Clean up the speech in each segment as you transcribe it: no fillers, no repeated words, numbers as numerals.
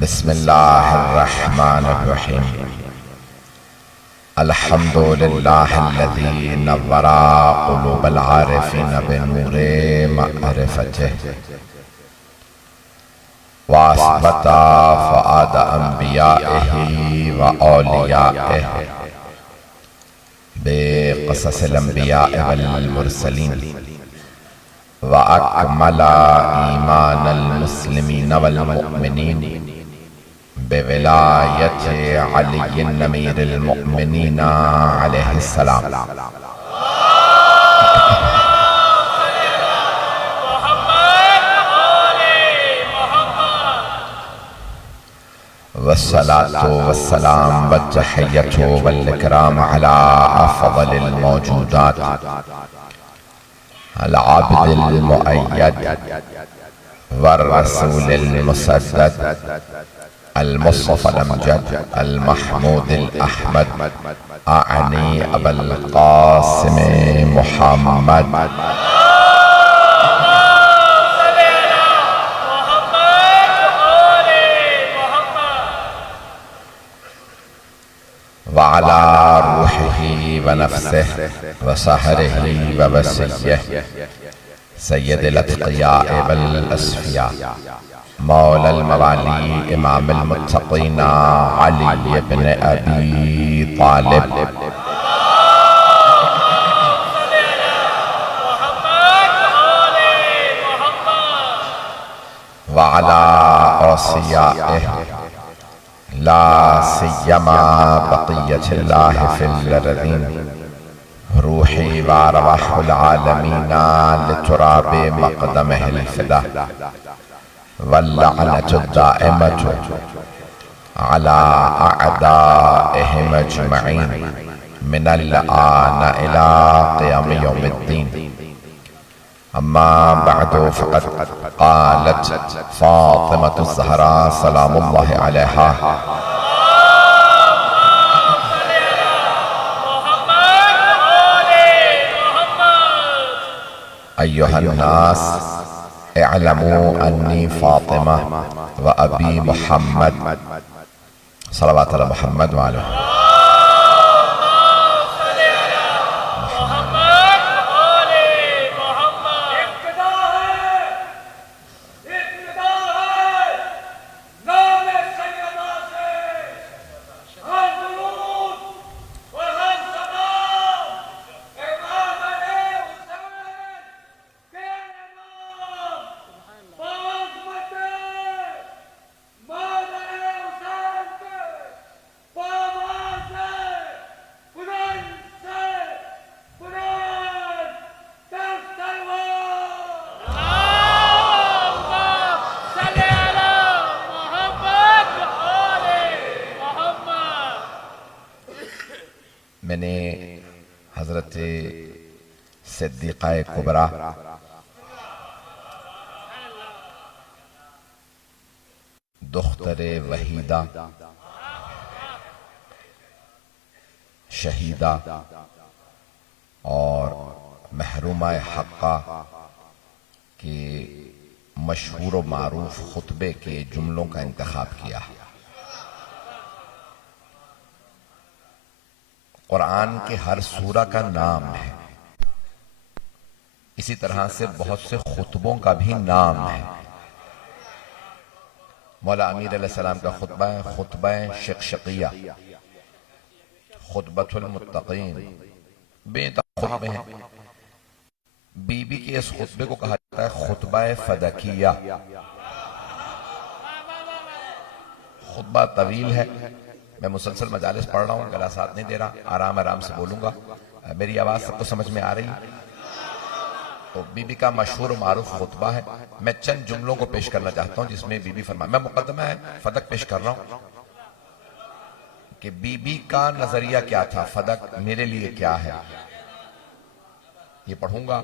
बिस्मिल्लाहिर्रहमानिर्रहीम। अल्हम्दुलिल्लाहिल्लज़ी नव्वरा क़ुलूबल आरिफ़ीन बिनूरे मअरिफ़तिही व अस्बता फ़ुआद अंबियाइही व औलियाइही बिक़ससिल अंबियाइ वल मुरसलीन व अकमला ईमानल मुस्लिमीन वल मुअमिनीन बिविलायति अलीय्यिन अमीरिल मुअमिनीन अलैहिस्सलाम। वस्सलातु वस्सलाम वत्तहिय्यतु वल इकराम अला अफ़ज़लिल मौजूदात अल आबिदिल मुअय्यद वर रसूलिल मुसद्दद अल मुस्तफ़ा अमजद अल महमूदिल अहमद आनी अबुल क़ासिम मुहम्मद व अला रूहिही व नफ्सिही व सहरिही व वसिय्यिही सय्यदिल अत्क़ियाए वल अस्फ़िया मौलल मवाली इमामुल मुत्तक़ीन अली इब्न अबी तालिब व अला औसियाइही ला सिय्यमा बक़िय्यतिल्लाहि फ़िल अर्ज़ीन रूही व अरवाहुल आलमीन लितुराबि मक़दमिहिल फ़िदा वल्लअनतु दाइमतु अला अअदाइहिम अजमईन मिनल आन इला क़ियाम यौमिद्दीन। अम्मा बअदु फ़क़द क़ालत फ़ातिमतु ज़हरा सलामुल्लाहि अलैहा अय्युहन नास इअलमू अन्नी फ़ातिमा व अबी मुहम्मद सल्लल्लाहु अलैहि मुहम्मद व आलिहि। मैंने हज़रत सिद्दीक़ा कुबरा दुख्तरे वहीदा शहीदा और महरूमा हक़्क़ा के मशहूर व मारूफ खुतबे के जुमलों का इंतखाब किया। कुरान के हर सूरा का नाम है, इसी तरह से बहुत से खुतबों का भी नाम है। मौला अमीर अलैहिस्सलाम का खुतबा है खुतबा शिक़शिक़िया, खुतबतुल मुत्तक़ीन, बेतहाशा खुतबे हैं। बीबी के इस खुतबे को कहा जाता है खुतबा फ़दकिया। खुतबा तवील है, मैं मुसलसल मजालिस पढ़ रहा हूँ, गला साथ नहीं दे रहा, आराम आराम से बोलूंगा। मेरी आवाज सबको समझ में आ रही? तो बीबी का मशहूर मारूफ खुतबा है। मैं चंद जुमलों को पेश करना चाहता हूँ जिसमें बीबी फरमा, मैं मुकदमा है फदक पेश कर रहा हूँ कि बीबी का नजरिया क्या था, फदक मेरे लिए क्या है, ये पढ़ूंगा।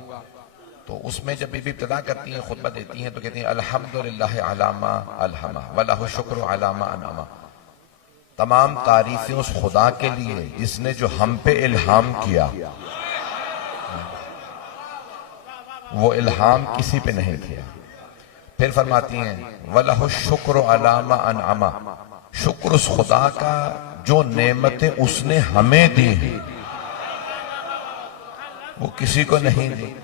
तो उसमें जब बीबी इब्तिदा करती हैं, खुतबा देती हैं, तो कहती हैं अल्हम्दुलिल्लाह अला मा अलहमा व लहु शुक्र अला मा अनमा। तमाम तारीफें उस खुदा के लिए जिसने जो हम पे इल्हाम किया, वो इल्हाम किसी पे नहीं किया। फिर फरमाती हैं वलहु शुक्र अलामा अनअमा, शुक्र उस खुदा का जो नेमतें उसने हमें दी हैं वो किसी को नहीं दी।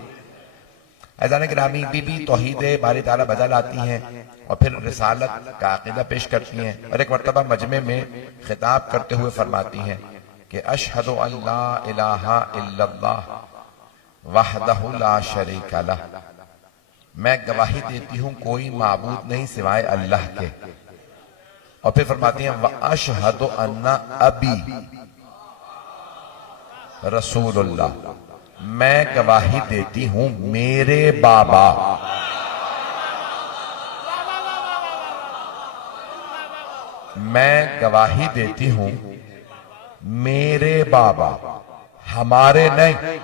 ऐज़ान गिरामी बीबी तौहीद बारी ताला बजा लाती हैं और फिर रिसालत का अकीदा पेश करती हैं और एक मरतबा मजमे में खिताब करते हुए फरमाती हैं कि अशहदु अल्ला इलाहा इल्लल्लाह वहदहु ला शरीका लह, मैं गवाही देती हूं कोई माबूद नहीं सिवाय अल्लाह के। और फिर फरमाती हैं व अशहदु अन्ना अबी रसूलुल्लाह, मैं गवाही देती हूं मेरे बाबा, मैं गवाही देती हूं मेरे बाबा, हमारे नहीं।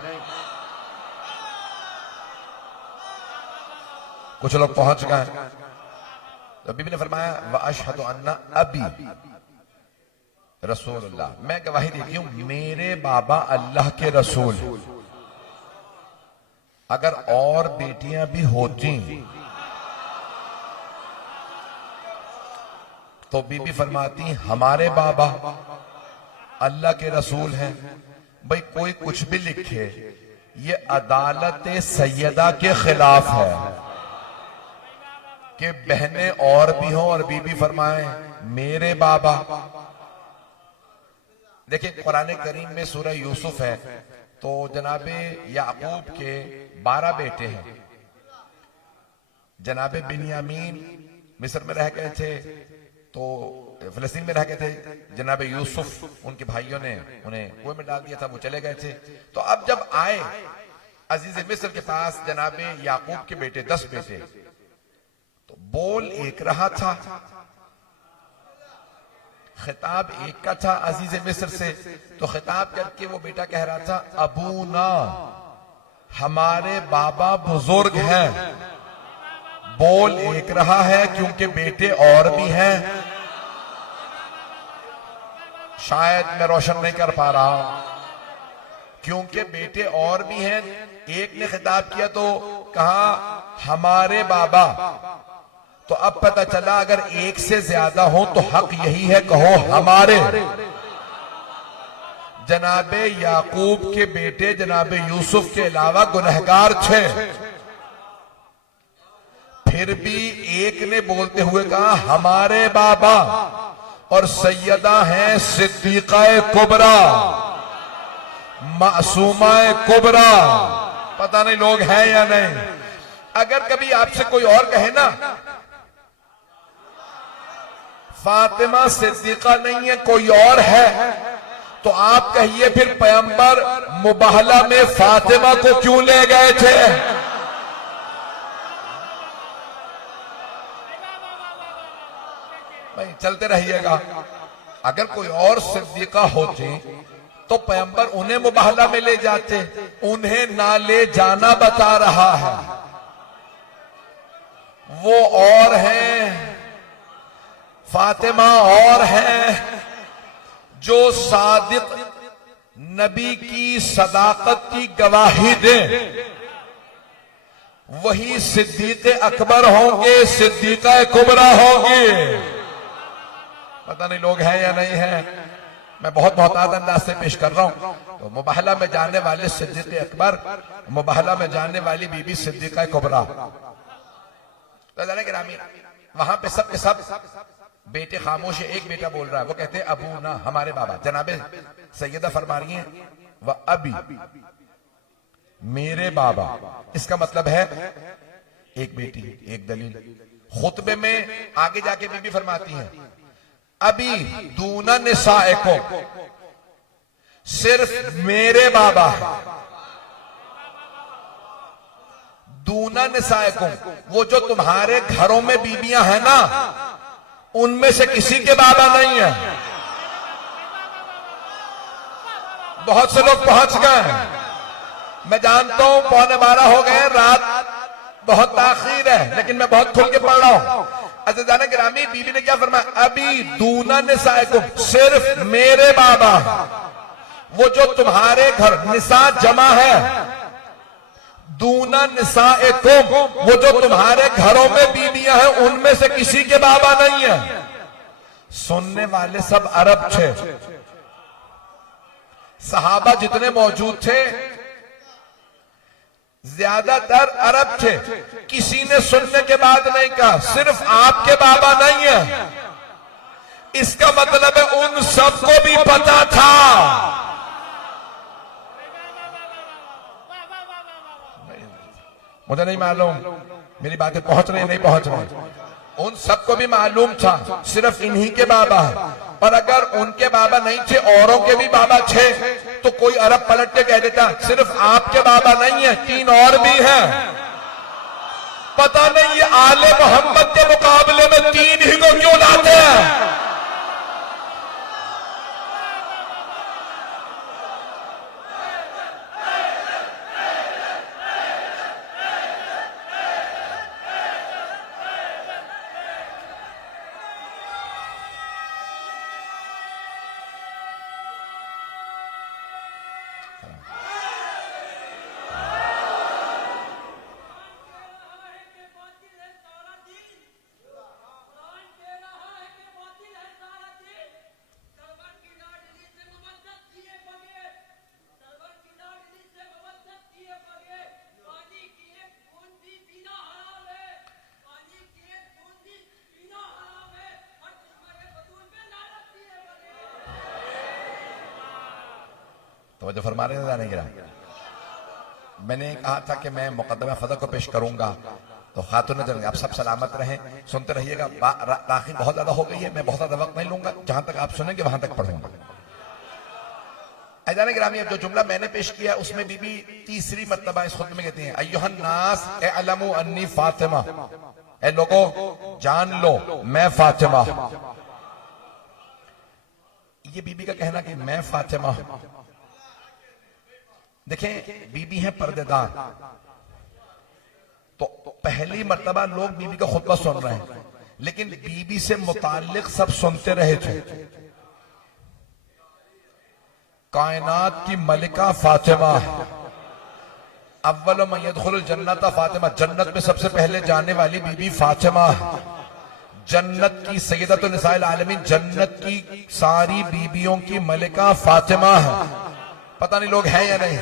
कुछ लोग पहुंच गए तो बीबी ने फरमाया व अशहदु अन्ना अबी रसूलुल्लाह, मैं गवाही देती हूं मेरे बाबा अल्लाह के रसूल। अगर और बेटियां भी होती तो बीबी फरमाती हमारे बाबा अल्लाह के रसूल हैं। भाई कोई कुछ भी लिखे ये अदालत सैयदा के खिलाफ है कि बहनें और भी हों और बीबी फरमाए मेरे बाबा। देखिए कुरान करीम में सूरह यूसुफ है तो जनाबे याकूब के 12 बेटे हैं। जनाबे बिन्यामीन मिस्र में रह गए थे तो फिलिस्तीन में रह गए थे, जनाबे यूसुफ उनके भाइयों ने उन्हें कुएं में डाल दिया था, वो चले गए थे। तो अब जब आए अजीज मिस्र के पास जनाबे याकूब के बेटे 10 बेटे, तो बोल एक रहा था, खिताब एक का था अजीज मिस्र से। तो खिताब करके वो बेटा कह रहा था अबूना, हमारे बाबा बुजुर्ग हैं। बोल एक रहा है क्योंकि बेटे और भी हैं। शायद मैं रोशन नहीं कर पा रहा क्योंकि बेटे और भी हैं। एक ने खिताब किया तो कहा हमारे बाबा, तो अब पता चला अगर एक से ज्यादा हो तो हक यही है कहो हमारे। जनाबे याकूब के बेटे जनाबे यूसुफ के अलावा गुनहगार थे, फिर भी एक ने बोलते हुए कहा हमारे बाबा, और सैयदा हैं सिद्दीक़ा कुबरा, मासूमा कुबरा। पता नहीं लोग हैं या नहीं। अगर कभी आपसे कोई और कहे ना फातिमा सिद्दीक़ा नहीं है कोई और है, तो आप कहिए फिर पैगंबर मुबाहला में फातिमा को क्यों ले गए थे? भाई चलते रहिएगा। अगर कोई और सिद्दीक़ा होती तो पैगंबर उन्हें मुबाहला में ले जाते, उन्हें ना ले जाना बता रहा है। वो और हैं, फातिमा और हैं जो सादिक नबी की सदाकत की गवाही दे, वही सिद्दीक़ अकबर होंगे, सिद्दीक़ा कुबरा होंगे। पता नहीं लोग हैं या नहीं हैं। मैं बहुत मोहतात अंदाज से पेश कर रहा हूं। तो मुबाहला में जाने वाले सिद्दीक़ अकबर, मुबाहला में जाने वाली बीबी सिद्दीक़ा कुबरा। वहां पे सब के सब बेटे खामोश है। एक बेटा बोल रहा है, वो कहते हैं अबू ना, हमारे बाबा। जनाबे सैयदा फरमा रही हैं वह अबी, मेरे बाबा। इसका मतलब है एक बेटी एक दलील। खुतबे में आगे जाके बीबी फरमाती हैं अभी दूना निसाएको, सिर्फ मेरे बाबा। दूना निसाएको, वो जो तुम्हारे घरों में बीबियां हैं ना, उनमें से किसी के बाबा नहीं है। बहुत से लोग पहुंच गए, मैं जानता हूं 11:15 हो गए, रात बहुत ताखीर है, लेकिन मैं बहुत खुल के पढ़ रहा हूं। अज़ीज़ान गिरामी, बीबी ने क्या फरमाया? अभी दूना निसाएकुम, सिर्फ मेरे बाबा। वो जो तुम्हारे घर निसा जमा है, दूना निसाएकुम, वो जो तुम्हारे घरों में बीबियां हैं उनमें से किसी के बाबा नहीं है। सुनने वाले सब अरब थे, सहाबा जितने मौजूद थे ज्यादातर अरब थे। किसी ने सुनने के बाद नहीं कहा सिर्फ आपके बाबा नहीं है। इसका मतलब है उन सबको भी पता था। मुझे नहीं मालूम मेरी बातें पहुंच रही नहीं पहुंच रही। उन सबको भी मालूम था सिर्फ इन्हीं के बाबा है। और अगर उनके बाबा नहीं थे औरों के भी बाबा थे तो कोई अरब पलट के कह देता सिर्फ आपके बाबा नहीं है, 3 और भी हैं। पता नहीं ये आले मोहम्मद के मुकाबले में 3 ही को क्यों लाते हैं। तो जो फरमा रहे हैं गिरा, मैंने कहा था कि मैं मुकदमा फदक को पेश करूंगा तो खातून नजर आप सब सलामत रहें। सुनते रहिएगा। ताखीर बहुत ज्यादा हो गई है, मैं बहुत ज्यादा वक्त नहीं लूंगा। जहां तक आप सुनेंगे वहां तक पढ़ूंगा। अजान गिरामी, अब जो जुमला मैंने पेश किया उसमें बीबी तीसरी मर्तबा इस खुतबे में कहती हैं अय्युहन नास अअलमु अन्नी फातिमा, ए लोगों जान लो मैं फातिमा। ये बीबी का कहना कि मैं फातिमा। देखें बीबी है पर्देदार, तो पहली मर्तबा लोग बीबी का खुतबा सुन रहे हैं, लेकिन बीबी से मुताल्लिक सब सुनते रहे थे। कायनात की मलिका फातिमा, अव्वल मन यदखुलुल जन्नत फातिमा, जन्नत में सबसे पहले जाने वाली बीबी फातिमा। जन्नत की सैयदतुन निसाइल आलमीन, जन्नत की सारी बीबियों की मलिका फातिमा है। पता नहीं लोग हैं या नहीं।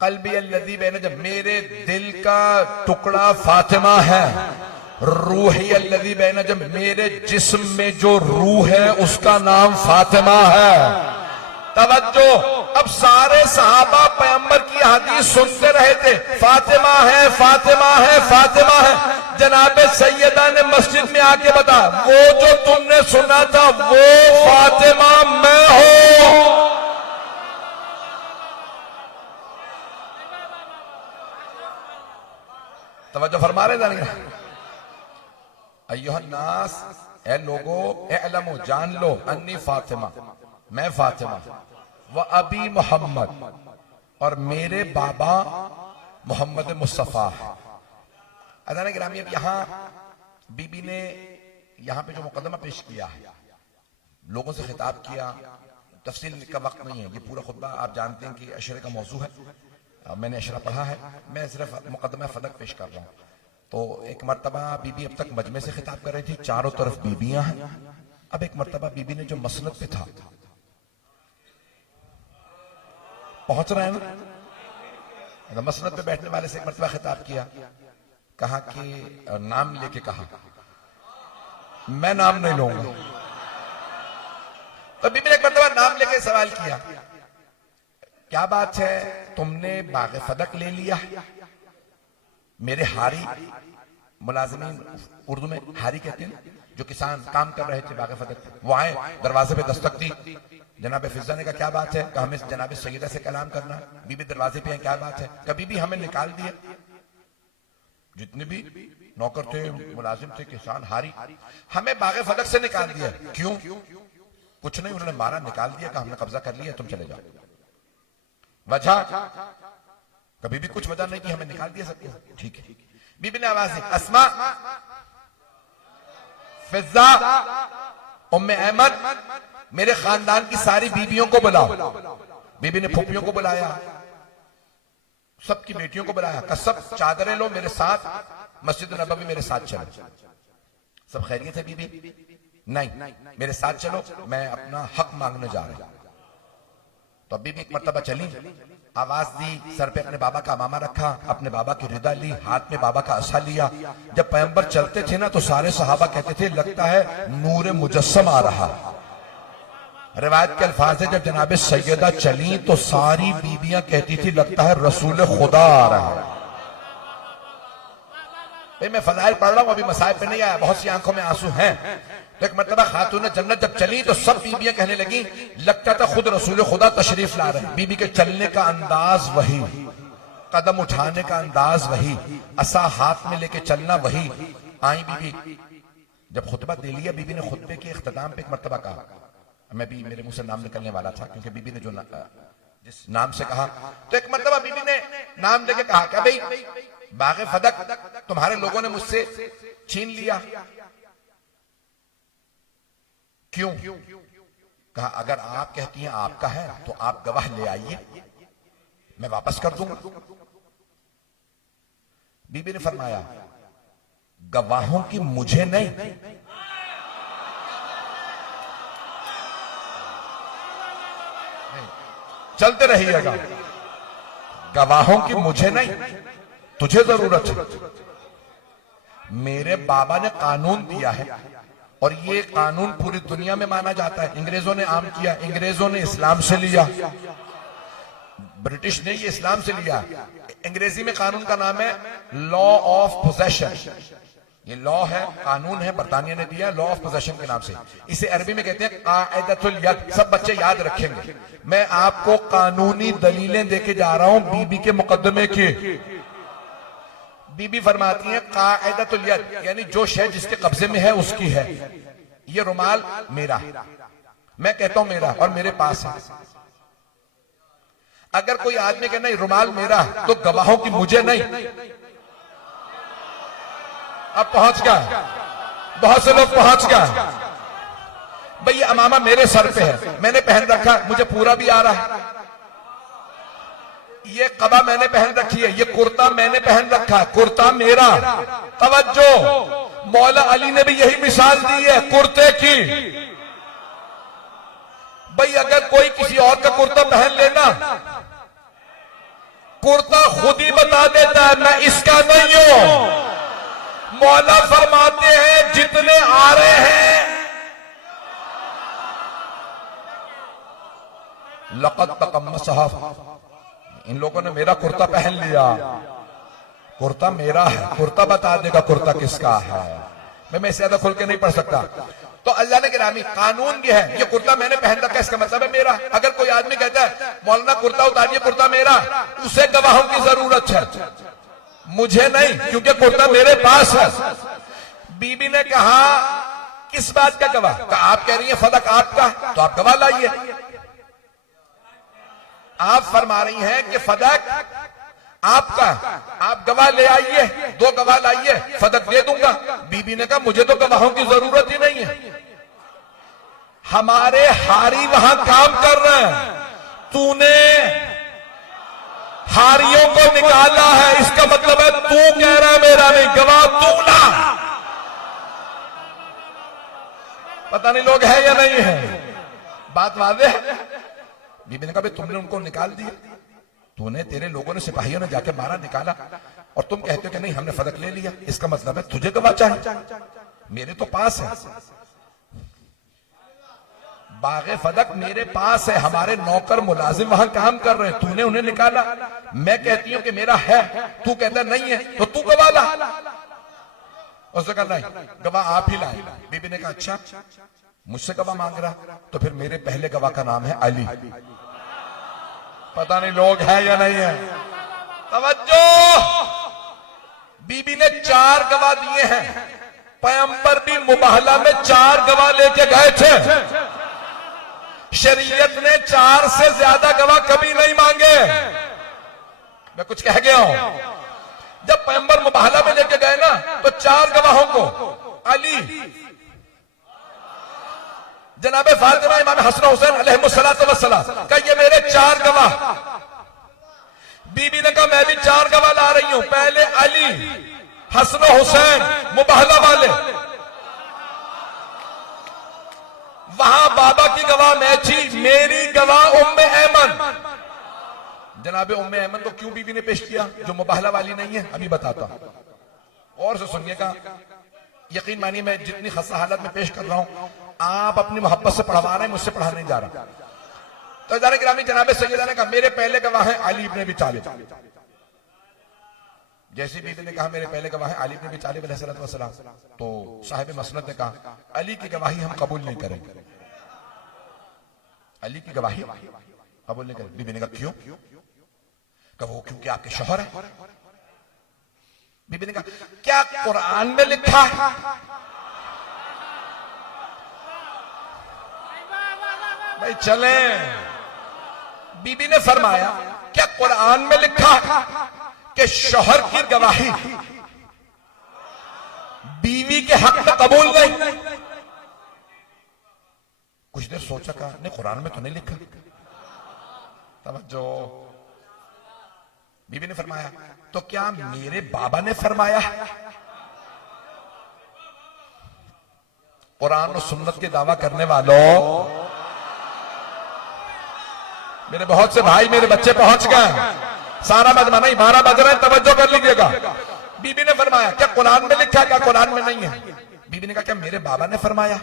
कल्बी अल्लज़ी बैन जब, मेरे दिल का टुकड़ा फातिमा है। रूही अल्लज़ी बैन जब, मेरे जिस्म में जो रूह है उसका नाम फातिमा है। तवज्जो, अब सारे सहाबा पैगंबर की हदीस सुनते रहे थे, फातिमा है फातिमा है फातिमा है। जनाबे सैयदा ने मस्जिद में आके बता, वो जो तुमने सुना था वो फातिमा मैं हूं। तवज्जो फरमा रहे हैं। अय्युहन नास, ए लोगो, अअलमु जान लो, अन्नी फातिमा मैं फातिमा, व अबी मोहम्मद और मेरे बाबा मोहम्मद मुस्तफा। अदान गिरामी, अब यहां बीबी ने यहां पे जो मुकदमा पेश किया है, लोगों से खिताब किया, तफसील का वक्त नहीं है। ये पूरा खुतबा आप जानते हैं कि अशरे का मौजू है। मैंने अशरा पढ़ा है, मैं सिर्फ मुकदमा फदक पेश कर रहा हूं। तो एक मर्तबा बीबी अब तक मजमे से खिताब कर रही थी, चारों तरफ बीबियां हैं। अब एक मर्तबा बीबी ने जो मसनद पे था, पहुंच रहे हैं ना, मसनद पे बैठने वाले से एक मर्तबा खिताब किया, कहा कि नाम लेके कहा, मैं नाम नहीं लूंगा। तो बीबी ने एक मर्तबा नाम लेके सवाल किया, क्या बात है तुमने बाग़े फदक ले लिया? मेरे हारी, मुलाजिमीन उर्दू में हारी कहते हैं, जो किसान काम कर रहे थे बाग़े फदक, वो आए, दरवाजे पे दस्तक दी। जनाब फिजा ने कहा क्या बात है? कहा हमें जनाब सैयदा से कलाम करना। बीबी दरवाजे पे है, क्या बात है? कभी भी हमें निकाल दिया, जितने भी नौकर थे, मुलाजिम थे, किसान, हारी, हमें बाग़े फदक से निकाल दिया। क्यों? कुछ नहीं, उन्होंने मारा, निकाल दिया, कहा हमने कब्जा कर लिया, तुम चले जाओ। वजह? कभी भी कुछ वजह नहीं कि हमें निकाल दिया सबको। ठीक है। बीबी ने आवाज दी, अस्मा, फिजा, उम्मे अहमद, मेरे खानदान की सारी बीबियों को बुलाओ। बीबी ने फूफियों को बुलाया, सबकी बेटियों को बुलाया, कहा सब चादरें लो मेरे साथ मस्जिद नबवी मेरे साथ चलो। सब खैरियत है बीबी? नहीं, मेरे साथ चलो, मैं अपना हक मांगने जा रहा हूं। तो बीबी एक मर्तबा चली, आवाज दी, सर पे अपने बाबा का अमामा रखा, अपने बाबा की रिदा ली, हाथ में बाबा का असा लिया। जब पैगंबर चलते थे ना तो सारे सहाबा कहते थे लगता है नूर मुजस्सम आ रहा। रिवायत के अल्फाज है जब जनाब सैयदा चली तो सारी बीबियां कहती थी लगता है रसूल खुदा आ रहा है। भाई मैं फजाइल पढ़ रहा हूं, अभी मसाइब पे नहीं आया, बहुत सी आंखों में आंसू हैं। तो एक मरतबा खातून जन्नत जब चली तो सब बीबियां कहने लगी लगता था खुद रसूल खुदा तशरीफ ला रहे। बीबी के चलने का अंदाज वही, कदम उठाने का अंदाज वही, असा हाथ में लेके चलना वही। आई बीबी, जब खुतबा दे लिया बीबी ने खुतबे के इख्तिताम पे एक मरतबा कहा, मैं भी मेरे मुंह से नाम निकलने वाला था क्योंकि बीबी ने जो जिस नाम से कहा, तो एक मरतबा बीबी ने नाम लेके कहा क्या भाई बाग़े फदक तुम्हारे लोगों ने मुझसे छीन लिया, क्यों? कहा अगर आप कहती हैं आपका है तो आप गवाह ले आइए, मैं वापस कर दूंगा। बीबी ने फरमाया गवाहों की मुझे नहीं, चलते रहिएगा, गवाहों की मुझे नहीं, तुझे जरूरत है। मेरे बाबा ने कानून दिया है और ये कानून पूरी दुनिया में माना जाता है। अंग्रेजों ने आम किया, अंग्रेजों ने इस्लाम से लिया, ब्रिटिश ने ये इस्लाम से लिया। अंग्रेजी में कानून का नाम है लॉ ऑफ पोजेशन। ये लॉ है, कानून है, बरतानिया ने दिया लॉ ऑफ पोजेशन के नाम से। इसे अरबी में कहते हैं कायदतुल यद। सब बच्चे याद रखेंगे। मैं आपको कानूनी दलीलें देके जा रहा हूं बीबी के मुकदमे की। बीबी फरमाती है कायदतुल यद, यानी जो शय जिसके कब्जे में है उसकी है। ये रुमाल मेरा, मैं कहता हूं मेरा और मेरे पास है। अगर कोई आदमी कहे नहीं रुमाल मेरा, तो गवाहों की मुझे नहीं। अब पहुंच गया, बहुत से लोग पहुंच गए। भाई ये अमामा मेरे सर पे है, मैंने पहन रखा, मुझे पूरा भी आ रहा है। ये कबा मैंने पहन रखी है, ये कुर्ता मैंने पहन रखा, कुर्ता मेरा। तवज्जो, मौला अली ने भी यही मिसाल दी है कुर्ते की। भाई अगर कोई किसी और का कुर्ता पहन लेना, कुर्ता खुद ही बता देता है मैं इसका नहीं हूं। मौला फरमाते हैं जितने आ रहे हैं लक़द तक़म्मसहा, इन लोगों ने मेरा कुर्ता पहन लिया। कुर्ता मेरा है, कुर्ता बता देगा कुर्ता किसका है। मैं इससे ज्यादा खुल के नहीं पढ़ सकता। तो अल्लाह ने गिरामी कानून ये है, ये कुर्ता मैंने पहन रखा है, इसका मतलब है मेरा। अगर कोई आदमी कहता है मौलाना कुर्ता उतारिए, कुर्ता मेरा, उसे गवाहों की जरूरत है, मुझे नहीं, क्योंकि कुर्ता मेरे पास है। बीबी ने कहा किस बात का गवाह? कहा आप कह रही हैं फदक आपका, तो आप गवाह लाइए। आप फरमा रही हैं कि फदक आपका, आप गवाह ले आइए, 2 गवाह लाइए, फदक दे दूंगा। बीबी ने कहा मुझे तो गवाहों की जरूरत ही नहीं है, हमारे हारी वहां काम कर रहे हैं, तूने हारियों को निकाला है, इसका मतलब है तू कह रहा है मेरा नहीं, गवाह तू ना। पता नहीं लोग है या नहीं है, बात वाज़ेह है। बीबी ने कहा तुमने उनको निकाल दिया, तूने, तेरे लोगों ने, सिपाहियों ने जाके मारा, निकाला, और तुम कहते हो कि नहीं हमने फदक ले लिया, इसका मतलब है तुझे गवाह चाहिए, मेरे तो पास है। बाग़े फदक मेरे पास है, हमारे नौकर मुलाजिम वहां काम कर रहे हैं, तूने उन्हें निकाला। मैं कहती हूं कि मेरा है, तू कहता नहीं है, तो तू गवाह ला। उसने कहा नहीं, गवाह आप ही लाए। बीबी ने कहा अच्छा, मुझसे गवाह मांग रहा, तो फिर मेरे पहले गवाह का नाम है अली। पता नहीं लोग हैं या नहीं है। तवज्जो, बीबी ने 4 गवाह दिए हैं। पैगंबर भी मुबाहला में 4 गवाह लेके गए थे। शरीयत ने 4 से ज्यादा गवाह कभी नहीं मांगे। मैं कुछ कह गया हूं? जब पैगंबर मुबाहला में लेके गए ना, तो 4 गवाहों को, अली, जनाबे फातिमा, इमाम हसन हुसैन अलैहिमुस्सलातु वस्सलाम, का ये मेरे 4 गवाह। बीबी ने कहा मैं भी 4 गवाह ला रही हूं। पहले अली, हसन हुसैन, मुबाहला वाले। वहां बाबा की गवाह मैं थी, मेरी गवाह उम्मे ऐमन। जनाबे उम्मे ऐमन को क्यों बीबी ने पेश किया जो मुबाहला वाली नहीं है, अभी बताता हूं। और से सुनिएगा, यकीन मानिए मैं जितनी खस्ता हालत में पेश कर रहा हूं, आप अपनी मोहब्बत से पढ़वा रहे हैं, मुझसे पढ़ा नहीं जा रहा। तो जाने गिरामी जनाबे सैयदा ने कहा मेरे पहले गवाह हैं अली इब्न अबी तालिब। जैसी बीबी ने कहा मेरे पहले गवाह हैं अली इब्न अबी तालिब अलैहिस्सलाम, तो साहिब मसनद ने कहा अली की गवाही हम कबूल नहीं करेंगे। अली की गवाही कबूल नहीं करेंगे। बीबी ने कहा क्यों? कहा वो क्योंकि आपके शौहर है। बीबी ने कहा क्या कुरान में लिखा है? भाई चले। बीबी ने फरमाया क्या कुरान में लिखा है कि शौहर की गवाही बीवी के हक में कबूल नहीं? कुछ देर सोचा, कहा नहीं कुरान में तो नहीं लिखा। तवज्जो। बीबी ने फरमाया तो क्या मेरे बाबा ने फरमाया? कुरान और सुन्नत के दावा करने वालों, मेरे बहुत से भाई, मेरे बच्चे पहुंच गए। सारा मजमा नहीं, 12 बज रहे हैं, तवज्जो कर लीजिएगा। बीबी ने फरमाया क्या कुरान में लिखा है? क्या कुरान में नहीं है? बीबी ने कहा क्या मेरे बाबा ने फरमाया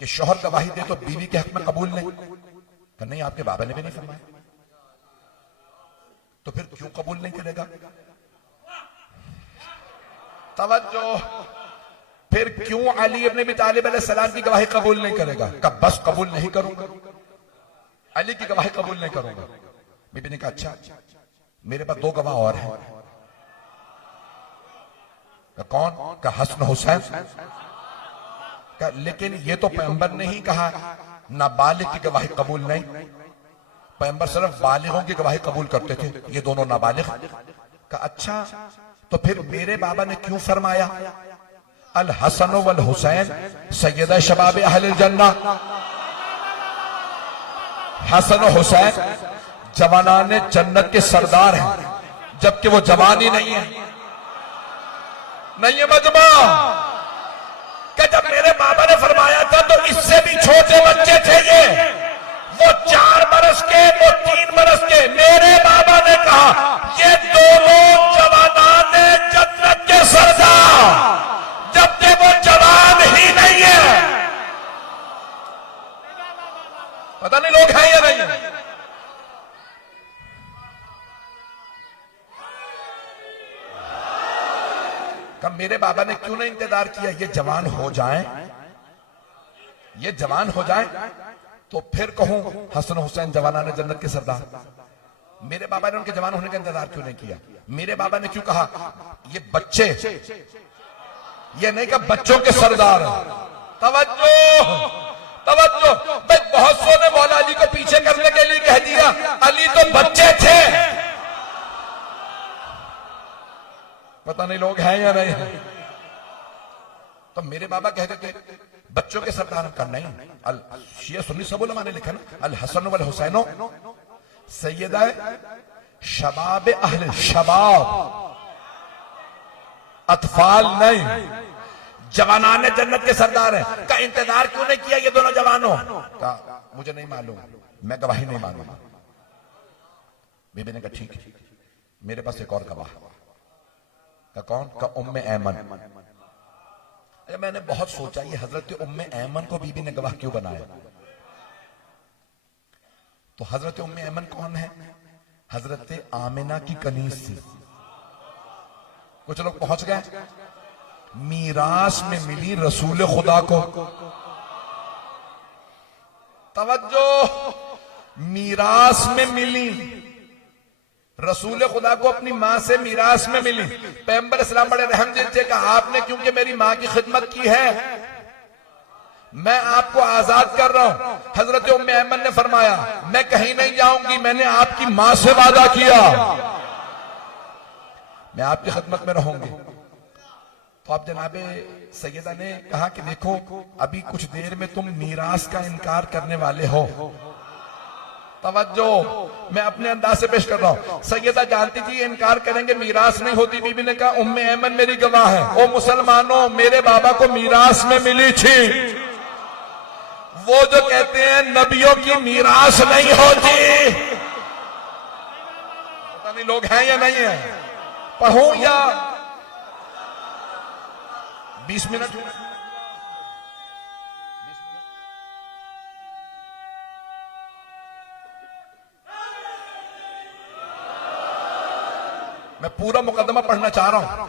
कि शौहर गवाही दे तो बीवी के हक में कबूल नहीं? कहा नहीं, आपके बाबा ने भी नहीं फरमाया। तो फिर क्यों कबूल नहीं करेगा? तवज्जो। फिर क्यों अली इब्न अबी तालिब अलैहिस्सलाम की गवाही कबूल नहीं करेगा? कब बस कबूल नहीं करूंगा, अली की गवाही कबूल नहीं करूंगा। बीबी ने कहा अच्छा मेरे पास 2 गवाह और हैं। कौन? का हसन हुसैन। का लेकिन ये तो पैगंबर ने ही कहा नाबालिग की गवाही कबूल नहीं, पैगंबर सिर्फ बालिगों की गवाही कबूल करते थे, ये दोनों नाबालिग। का अच्छा तो फिर मेरे बाबा ने क्यों फरमाया अल हसन वल हुसैन सैयदा शबाब अहलिल जन्ना? हसन हुसैन जवानाने जन्नत के सरदार हैं, जबकि वो जवान ही नहीं है। नहीं है मजमा कि जब मेरे बाबा ने फरमाया था तो इससे भी छोटे बच्चे थे ये, वो 4 बरस के, वो 3 बरस के। मेरे बाबा ने कहा ये दोनों जवानाने जन्नत के सरदार, जबकि वो जवान ही नहीं है। पता नहीं लोग हैं या नहीं है। कब मेरे बाबा ने क्यों नहीं इंतजार किया ये जवान हो जाएं, ये जवान हो जाएं तो फिर कहूं हसन हुसैन जवानाने जन्नत के सरदार? मेरे बाबा ने उनके जवान होने का इंतजार क्यों नहीं किया? मेरे बाबा ने क्यों कहा ये बच्चे, ये नहीं कहा बच्चों के सरदार? तवज्जो, तवज्जो। भाई बहुत सौ ने मौला अली को पीछे करने के लिए कह दिया अली तो बच्चे थे। पता नहीं लोग हैं या नहीं है। तो मेरे बाबा कहते थे बच्चों के सरदार का नहीं, अल शिया सुन्नी सब उलमा ने लिखा ना अल हसन वल हुसैनो सैयदा शबाब अहल शबाब, अतफाल नहीं, जवानाने जन्नत के सरदार हैं। का इंतजार क्यों नहीं किया ये दोनों जवानों का? मुझे नहीं मालूम, मैं गवाही नहीं मानूंगा। बीबी ने कहा ठीक है, मेरे पास एक और गवाह। का कौन? का उम्मे ऐमन। अरे मैंने बहुत सोचा ये हजरत उम्मे ऐमन को बीबी ने गवाह क्यों बनाया? तो हजरत उम्मे ऐमन कौन है? हजरत आमिना की कनीज थी। कुछ लोग पहुंच गए, मीरास में मिली रसूल खुदा को। तवज्जो, मीरास में मिली रसूल खुदा को, अपनी मां से मीरास में मिली। पैगंबर इस्लाम बड़े रहमदिल थे, कहा आपने क्योंकि मेरी मां की खिदमत की है मैं आपको आजाद कर रहा हूं। हजरत उम्मे ऐमन ने फरमाया मैं कहीं नहीं जाऊंगी, मैंने आपकी मां से वादा किया मैं आपकी खिदमत में रहूंगी। तो आप जनाबे सैयदा ने कहा कि देखो अभी कुछ देर में तुम मीरास का इनकार करने वाले हो, तवज्जो, मैं अपने अंदाज से पेश कर रहा हूं। सैयदा जानती थी इनकार करेंगे, मीरास नहीं होती। बीबी ने कहा उम्मे ऐमन मेरी गवाह है, ओ मुसलमानों मेरे बाबा को मीरास में मिली थी। वो जो कहते हैं नबियों की मीरास नहीं होती, पता नहीं लोग हैं या नहीं है। पढ़ूं या 20 मिनट? मैं पूरा मुकदमा पढ़ना चाह रहा हूं।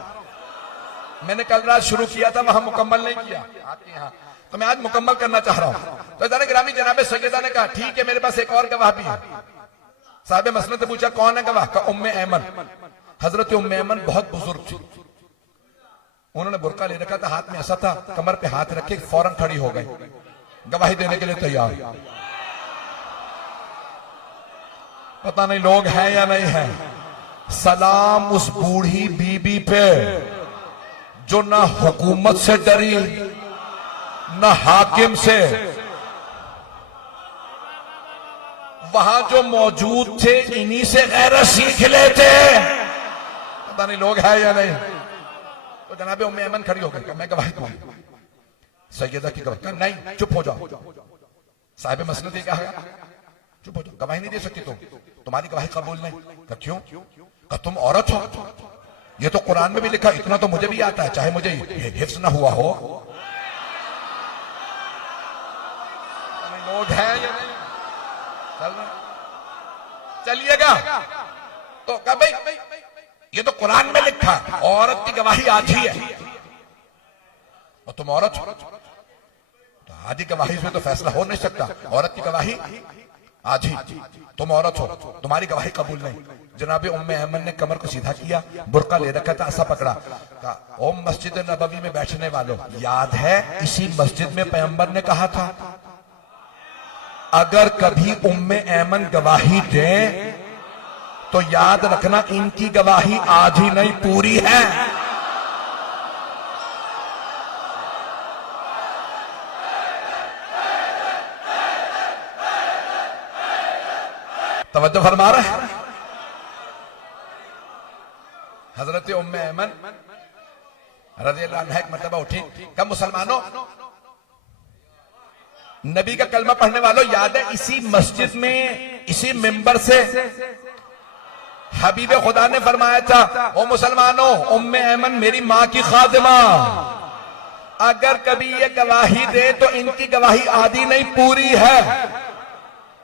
मैंने कल रात शुरू किया था, वहां मुकम्मल नहीं किया आपके यहां, तो मैं आज मुकम्मल करना चाह रहा हूं। तो जाने गिरामी जनाबे सैयदा ने कहा ठीक है, मेरे पास एक और गवाह भी है। साहब मसनद ने पूछा कौन है गवाह? का उम्मे ऐमन। हजरत उम्मे ऐमन बहुत बुजुर्ग थी, उन्होंने बुरका ले रखा था, हाथ में ऐसा था, कमर पे हाथ रखे फौरन खड़ी हो गई, गवाही देने के लिए तैयार। पता नहीं लोग हैं या नहीं है। सलाम उस बूढ़ी बीबी पे जो ना हुकूमत से डरी ना हाकिम से। वहां जो मौजूद थे इन्हीं से गैरत सीख लेते। पता नहीं लोग हैं या नहीं। तो जनाबे उम्मे ऐमन खड़ी हो गई, मैं गवाही दूंगी। सैयदा की गवाही, नहीं चुप हो जाओ। साहिब मसनद ने कहा चुप हो जाओ, गवाही नहीं दे सकती तुम, तुम्हारी गवाही कबूल नहीं। कहा क्यों? कहा तुम औरत हो, ये तो कुरान में भी लिखा, इतना तो मुझे भी आता है, चाहे मुझे हिफ्ज ना हुआ हो। लोग हैं या नहीं? चलिएगा। तो कहा भाई ये तो कुरान में लिखा, औरत की गवाही आज ही है और तुम औरत हो, तो आज ही गवाही में तो फैसला हो नहीं सकता। औरत की गवाही आज ही, तुम औरत हो, तुम्हारी गवाही कबूल नहीं। जनाबे उम्मे ऐमन ने कमर को सीधा किया, बुरका ले रखा था, ऐसा पकड़ा, कहा ओ मस्जिद नबवी में बैठने वालों, याद है इसी मस्जिद में पैगंबर ने कहा था अगर कभी उम्मे ऐमन गवाही दे तो याद रखना इनकी गवाही आज ही नहीं पूरी है। तवज्जो फरमा रहे हैं। हजरत उम्मे ऐमन रज़ियल्लाहु अन्हा एक मर्तबा उठी, कब मुसलमानों नबी का कलमा पढ़ने वालों, याद है इसी मस्जिद में इसी मिंबर से हबीब खुदा ने फरमाया था ओ मुसलमानों उम्मे ऐमन मेरी मां की खादिमा, अगर कभी ये गवाही दे तो इनकी गवाही आधी नहीं पूरी है।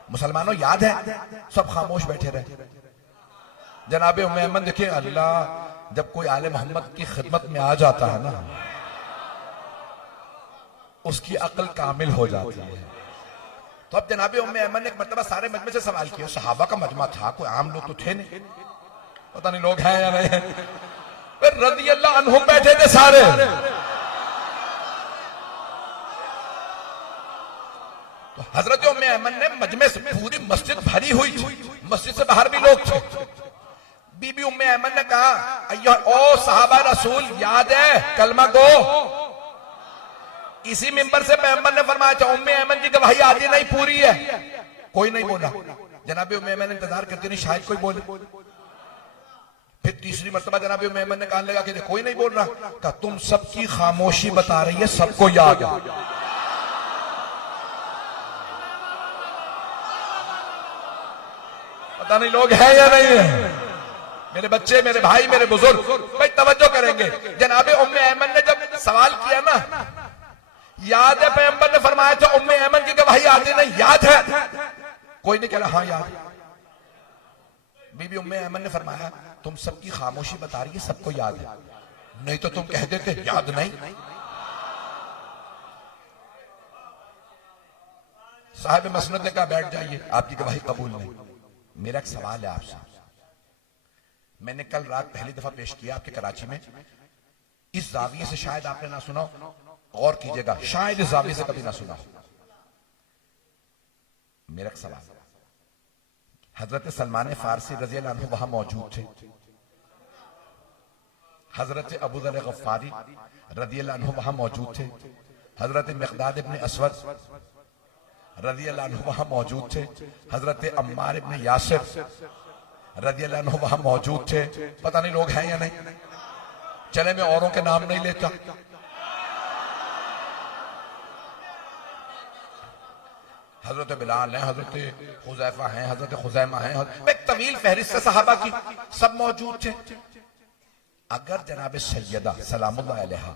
मुसलमानों याद है? सब खामोश बैठे रहे। जनाबे उम्मे ऐमन देखिए, अल्लाह जब कोई आले मोहम्मद की खिदमत में आ जाता है ना, उसकी अक्ल कामिल हो जाती है। तो अब जनाबे उम्मे ऐमन ने एक मर्तबा सारे मजमे से सवाल किया, सहाबा का मजमा था, कोई आम लोग तो थे नहीं, पता नहीं लोग हैं या नहीं है। फिर रज़ियल्लाहु अन्हुम बैठे थे सारे। तो हजरत उम्मे ऐमन ने मजमे से, पूरी मस्जिद भरी हुई थी, मस्जिद से बाहर भी लोग थे। बीबी उम्मे ऐमन ने कहा अय्या ओ सहाबा रसूल, याद है कलमा गो इसी मिंबर से पैगंबर ने फरमाया था उम्मे ऐमन की गवाही आधी नहीं पूरी है। कोई नहीं बोला। जनाबे उम्मे ऐमन इंतजार करते नहीं शायद कोई बोले। फिर तीसरी मर्तबा जनाबे उम्मे ऐमन ने कहने लगा कि कोई नहीं बोल रहा। कहा तुम सबकी खामोशी बता रही है, सबको याद है। पता नहीं लोग हैं या नहीं है। मेरे बच्चे, मेरे भाई, मेरे बुजुर्ग भाई तवज्जो करेंगे। जनाबे उम्मे ऐमन ने जब सवाल किया ना, याद है पैगंबर ने फरमाया था उम्मे ऐमन की गवाही आधी नहीं, याद है? कोई नहीं कह रहा हाँ याद। बीबी उम्मे ऐमन ने फरमाया तुम सबकी खामोशी बता रही है, सबको याद है, नहीं तो तुम कह देते याद नहीं। साहिब मसनद ने कहा बैठ जाइए, आपकी गवाही कबूल नहीं। मेरा एक सवाल है आपसे, मैंने कल रात पहली दफा पेश किया आपके कराची में, इस जाविये से शायद आपने ना सुना, गौर कीजिएगा, शायद इस जाविये से कभी ना सुना। मेरा एक सवाल, हजरत सलमान फारसी रज़ियल्लाहु अन्हु वहां मौजूद थे, हजरत अबू ज़र गफ्फारी रज़ियल्लाहु अन्हु वहां मौजूद थे, हजरत मिक़दाद इब्न अस्वद रज़ी अल्लाह अन्हु वहां मौजूद थे। हजरत अम्मार इब्न यासिर रज़ी अल्लाह अन्हु वहां मौजूद थे। पता नहीं लोग हैं या नहीं, चले मैं औरों के नाम नहीं लेता। हजरत बिलाल हैं, हजरत हुज़ैफा हैं, हजरत खुज़ैमा हैं, एक तवील फहरिस्त है सहाबा की, सब मौजूद थे। अगर जनाब सैयदा सलामुल्लाह अलैहा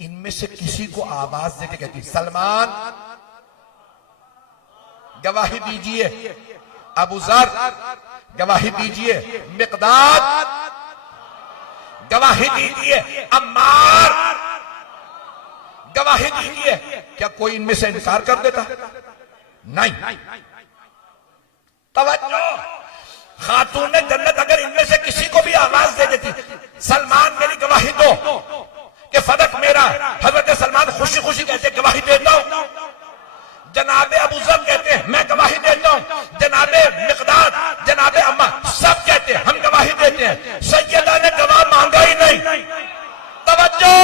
इनमें से किसी को आवाज देके कहती सलमान गवाही दीजिए, अबू ज़र गवाही दीजिए, मिक़दाद गवाही दीजिए, अम्मार गवाही दीजिए, क्या कोई इनमें से इनकार कर देता? नहीं। तवज्जो, खातून जन्नत अगर इनमें से किसी को भी आवाज दे देती सलमान मेरी गवाही दो कि फदक मेरा, हजरत सलमान खुशी खुशी कहते गवाही देता हूं। जनाबे अबू ज़र कहते हैं मैं गवाही देता हूं। जनाबे मिक़दाद, जनाबे अम्मा सब कहते हैं हम गवाही देते हैं। सैयदा ने गवाह मांगा ही नहीं। तवज्जो,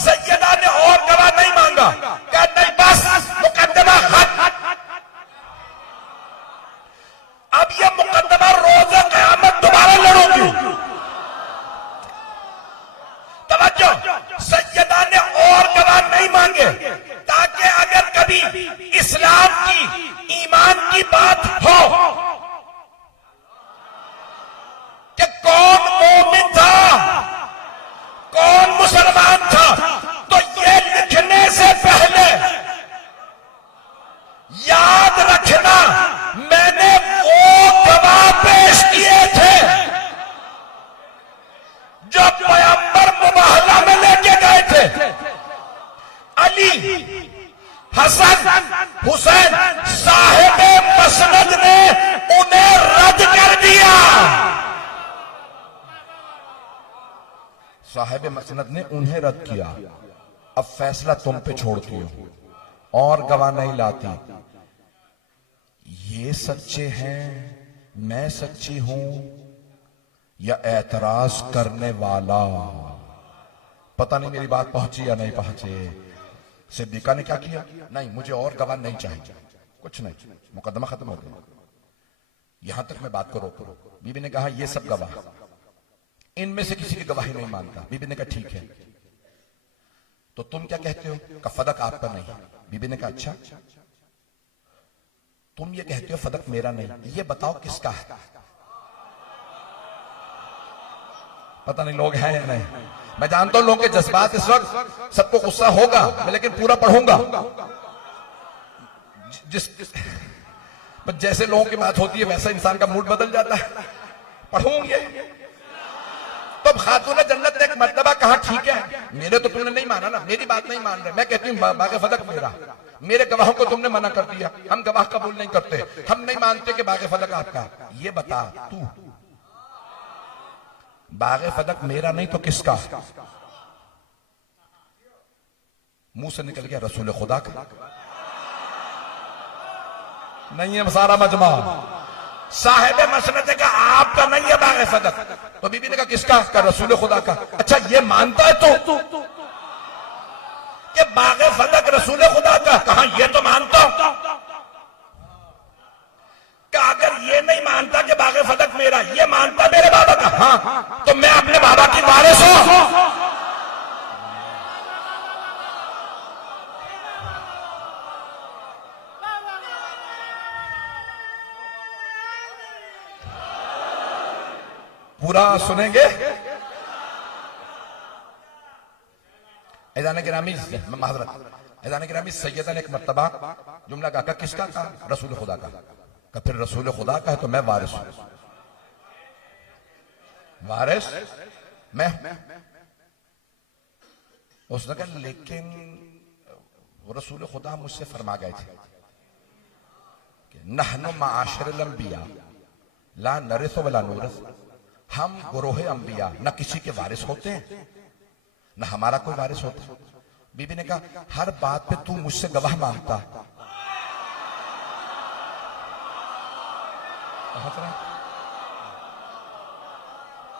सैयदा ने और गवाह नहीं मांगा, कहा नहीं बस मुकद्दमा खत्म। अब ये मुकद्दमा रोज़े क़यामत दोबारा लड़ूंगी। तवज्जो, सैयदा ने और गवाह नहीं मांगे ताकि अगर कभी इस्लाम की, ईमान की बात हो कि कौन मोमिन था, कौन मुसलमान था, तो ये लिखने से पहले याद रखना मैंने वो गवाह पेश किए थे जो पैगंबर मुबाहला में लेके गए थे। अली, हसन, हुसैन साहिबे मसनद ने उन्हें रद्द कर दिया। साहिब मसनद ने उन्हें रद्द किया। अब फैसला तुम पे छोड़ती हो और गवाह नहीं लाती। ये सच्चे हैं, मैं सच्ची हूं, या एतराज करने वाला? पता नहीं मेरी बात पहुंची या नहीं पहुंची। सिद्दीका ने क्या किया? नहीं, मुझे और गवाह नहीं चाहिए, कुछ नहीं, मुकदमा खत्म हो गया। यहां तक मैं बात को रोक। बीबी ने कहा ये सब गवाह, इनमें से किसी की गवाही नहीं मानता। बीबी ने कहा ठीक है, तो तुम क्या कहते हो? का फदक आपका नहीं। बीबी ने कहा अच्छा, तुम ये कहते हो फदक मेरा नहीं, ये बताओ किसका है? पता नहीं लोग हैं या नहीं। मैं जानता हूं लोगों के जज्बात इस वक्त, सबको गुस्सा होगा, मैं लेकिन पूरा पढ़ूंगा। जैसे लोगों की बात होती है वैसा इंसान का मूड बदल जाता है। पढ़ूंगे तो खातून जन्नत ने एक मर्तबा कहा ठीक है, मेरे तो तुमने नहीं माना ना, मेरी बात नहीं मान रहे, मैं कहती हूँ बागे फदक मेरा, मेरे गवाहों को तुमने मना कर दिया, हम गवाह कबूल नहीं करते, हम नहीं मानते कि बागे फदक आपका। ये बता तू, बागे फदक मेरा नहीं तो किसका? मुंह से निकल गया रसूल खुदा का। नहीं है सारा मजमा। साहिबे मसनद ने कहा आपका नहीं है बागे फदक, तो बीबी ने कहा किसका? का रसूल खुदा का। अच्छा ये मानता है तो कि बागे फदक रसूल खुदा का? कहा ये तो मानता हूं। क्या अगर ये नहीं मानता कि बागे फदक मेरा, ये मानता मेरे बाबा का? हाँ, तो मैं अपने बाबा की वारिस हूं। पूरा सुनेंगे? ऐज़ान गिरामी, माज़रत, ऐज़ान गिरामी सैयदा ने एक मर्तबा जुमला कहा, किसका? कहा रसूल खुदा का। कहा फिर रसूल खुदा का है तो मैं वारिस हूं। वारिस मैं। उसने कहा लेकिन रसूल खुदा मुझसे फरमा गए थे कि नहनु माशरल अंबिया ला नरिस वला नुरस, हम गुरोहे अंबिया न किसी के वारिस होते हैं न हमारा कोई वारिस होता। बीबी ने कहा हर बात पे तू मुझसे गवाह मांगता,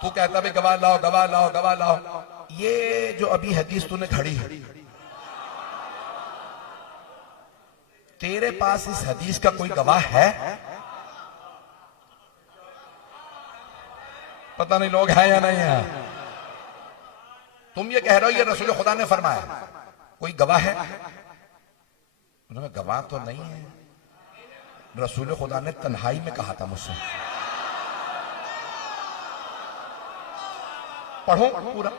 तू कहता भी गवाह लाओ गवाह लाओ गवाह लाओ। ये जो अभी हदीस तूने खड़ी है तेरे पास इस हदीस का कोई गवाह है? पता नहीं लोग हैं या नहीं है। तुम ये कह रहे हो ये रसूल खुदा ने फरमाया, कोई गवाह है? उन्होंने गवाह तो नहीं है, रसूल खुदा ने तन्हाई में कहा था मुझसे। पढ़ो पूरा।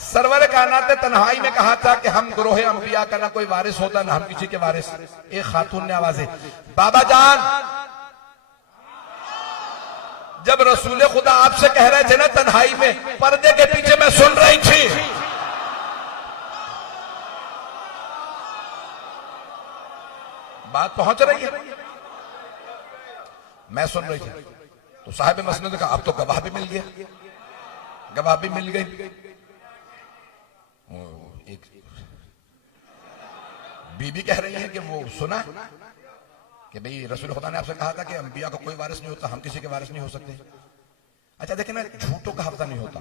सरवर कायनात ने तन्हाई में कहा था कि हम गुरोहे अंबिया का ना कोई वारिस होता ना हम किसी के वारिस। एक खातून ने आवाज दी, बाबा जान, जब रसूल खुदा आपसे कह रहे थे ना तन्हाई में, पर्दे के पीछे मैं सुन रही थी। बात पहुंच रही है, मैं सुन रही थी। तो साहिब मसनद ने कहा अब तो गवाह भी मिल गया, गवाह भी मिल गई। एक बीबी कह रही है कि वो सुना कि भाई रसूल खुदा ने आपसे कहा था कि अंबिया को कोई वारिस नहीं होता, हम किसी के वारिस नहीं हो सकते। अच्छा देखें ना, झूठों का हफ्ता नहीं होता।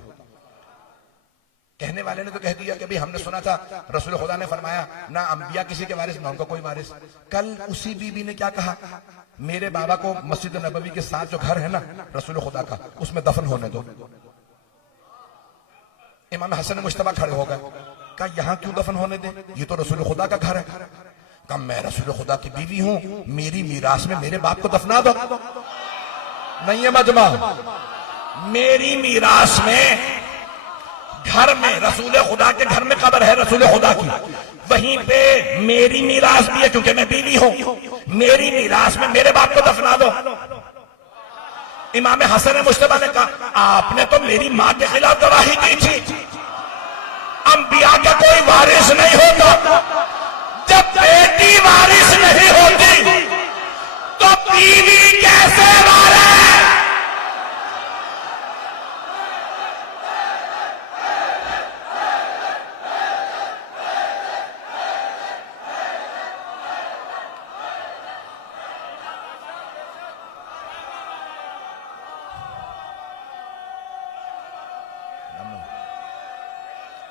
कहने वाले ने तो कह दिया कि भाई हमने सुना था रसूल खुदा ने फरमाया ना अंबिया किसी के वारिस ना उनका कोई वारिस। कल उसी बीबी ने क्या कहा, मेरे बाबा को मस्जिद नबवी के साथ जो घर है ना रसूल खुदा का, उसमें दफन होने दो। इमाम हसन मुश्तबा खड़े हो गए, कहा यहां क्यों दफन होने दे, ये तो रसूल खुदा का घर है। कहा मैं रसूल खुदा की बीवी हूं, मेरी मीरास में मेरे बाप को दफना दो। नहीं है मजमा, मेरी मीरास में घर में रसूल खुदा के घर में कब्र है रसूल खुदा की, वहीं पे मेरी मीरास भी है क्योंकि मैं बीवी हूं, मेरी मीरास में मेरे बाप को दफना दो। इमाम हसन मुश्तबा ने कहा आपने तो मेरी मां के खिलाफ गवाही दी थी, अंबिया का कोई वारिस नहीं होता। जब बेटी वारिस नहीं होती तो बीवी कैसे वारिस?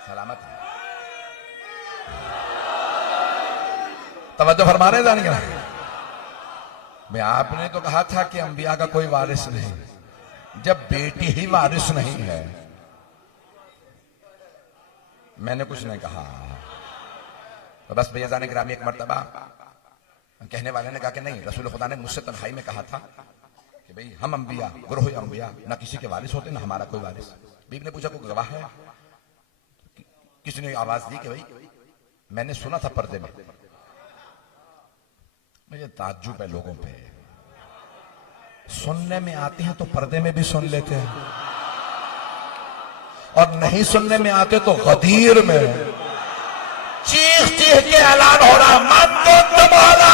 सलामत तवज्जो फरमा रहे जानिए भाई, आपने तो कहा था कि अंबिया का कोई वारिस नहीं, जब बेटी ही वारिस नहीं है। मैंने कुछ नहीं कहा, तो बस भैया जाने ग्रामी एक मर्तबा कहने वाले ने कहा कि नहीं रसूल खुदा ने मुझसे तन्हाई में कहा था कि भाई हम अंबिया गुरोह अंबिया ना किसी के वारिस होते ना हमारा कोई वारिस। बीबी ने पूछा कोई गवाह है? किसी ने आवाज दी कि भाई मैंने सुना था पर्दे में। मुझे ताज्जुब है लोगों पे, सुनने में आते हैं तो पर्दे में भी सुन लेते हैं, और नहीं सुनने में आते तो गदीर में चीख चीख के ऐलान हो रहा मत तो तुम्हारा।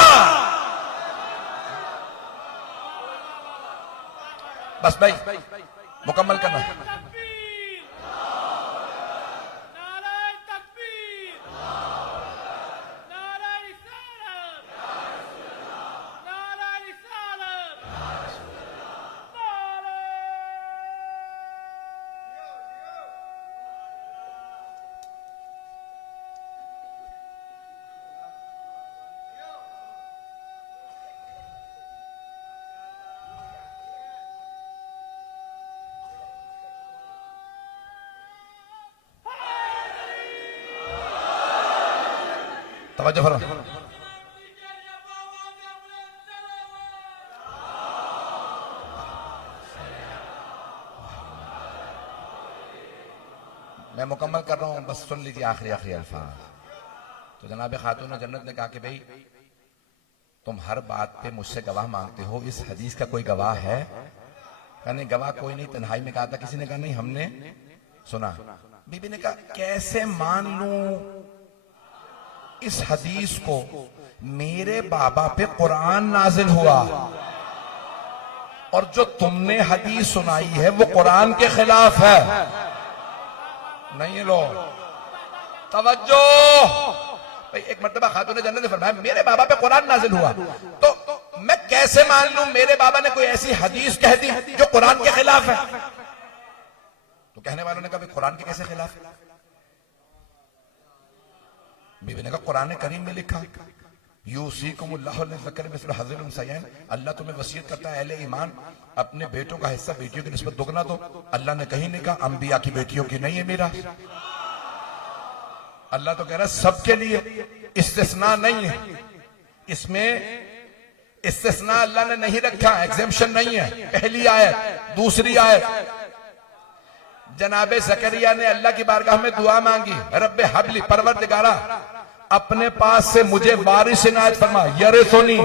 बस भाई मुकम्मल करना। तवज्जो फरमा। मैं मुकम्मल कर रहा हूं, बस सुन लीजिए आखिरी आखिरी अल्फाज। तो जनाब खातून जन्नत ने कहा कि भाई तुम हर बात पे मुझसे गवाह मांगते हो, इस हदीस का कोई गवाह है? कहने गवाह कोई नहीं, तन्हाई में कहा था। किसी ने कहा नहीं हमने सुना। बीबी ने कहा कैसे मान लूं इस हदीस को, मेरे बाबा पे कुरान नाजिल हुआ और जो तुमने हदीस सुनाई है वो कुरान के खिलाफ है। नहीं है लोग, तवज्जो भाई। एक मर्तबा खातून जन्नत ने फरमाया मेरे बाबा पे कुरान नाजिल हुआ, तो मैं कैसे मान लूं मेरे बाबा ने कोई ऐसी हदीस कह दी जो कुरान के खिलाफ है? तो कहने वालों ने कहा कुरान के कैसे खिलाफ है? बीबी ने कहा कुरान करीम में लिखा यूसीकुमुल्लाहु लिज़्ज़करि मिस्लु हज़्ज़िल उन्सयैन, अल्लाह तुम्हें वसीयत करता है अहले ईमान अपने बेटों का हिस्सा बेटियों की निस्बत दोगुना दो। अल्लाह ने कहीं नहीं कहा अंबिया की बेटियों की नहीं है मीरास। अल्लाह तो कह रहा है सबके लिए, इस्तिस्ना नहीं है इसमें, इस्तिस्ना अल्लाह ने नहीं रखा, एग्जेम्पशन नहीं है। पहली आयत। दूसरी आयत, जनाबे ज़करिया ने अल्लाह की बारगाह में दुआ मांगी, रब्बे हबली, परवरदिगारा अपने पास से मुझे वारिस इनायत फरमा, यरिसुनी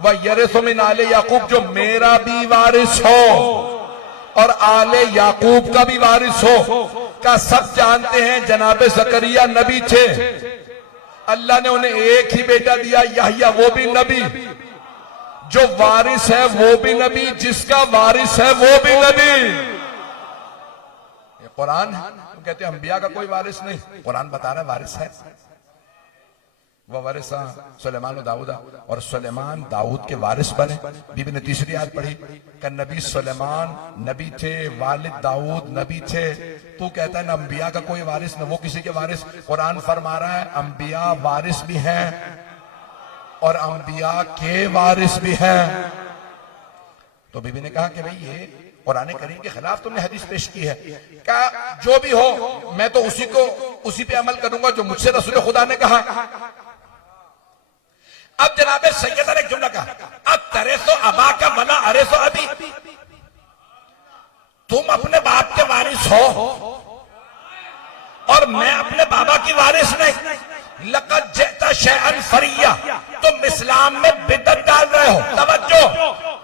व यरिसु मिन आले याकूब, जो मेरा भी वारिस हो और आले याकूब का भी वारिस हो। का सब जानते हैं जनाबे ज़करिया नबी थे, अल्लाह ने उन्हें एक ही बेटा दिया यहया, वो भी नबी। जो वारिस है वो भी नबी, जिसका वारिस है वो भी नबी। ये कुरान है, तो कहते हैं अंबिया का कोई वारिस नहीं, कुरान बता रहा है वारिस है। वह वारिसा सुलेमान दाऊदा, और सुलेमान दाऊद के वारिस बने। बीबी ने तीसरी आयत पढ़ी कि नबी सुलेमान नबी थे, वालिद दाऊद नबी थे। तू कहता है ना अंबिया का कोई वारिस, न वो किसी के वारिस। कुरान फरमा रहा है अंबिया वारिस भी हैं और अंबिया के वारिस भी हैं। तो बीबी ने कहा कि भाई ये कुरान करीम के खिलाफ तुमने हदीस पेश की है। क्या जो भी हो मैं तो उसी पे अमल करूंगा जो मुझसे रसूल खुदा ने कहा। अब जनाबे सैयदा ने एक जुमला कहा, अब तरेसो अबा का वला अरेसो अभी, तुम अपने बाप के वारिस हो और मैं अपने बाबा की वारिस नहीं। लक़द जिअता शैअन फरिया, तुम इस्लाम में बिदअत डाल रहे हो। तवज्जो,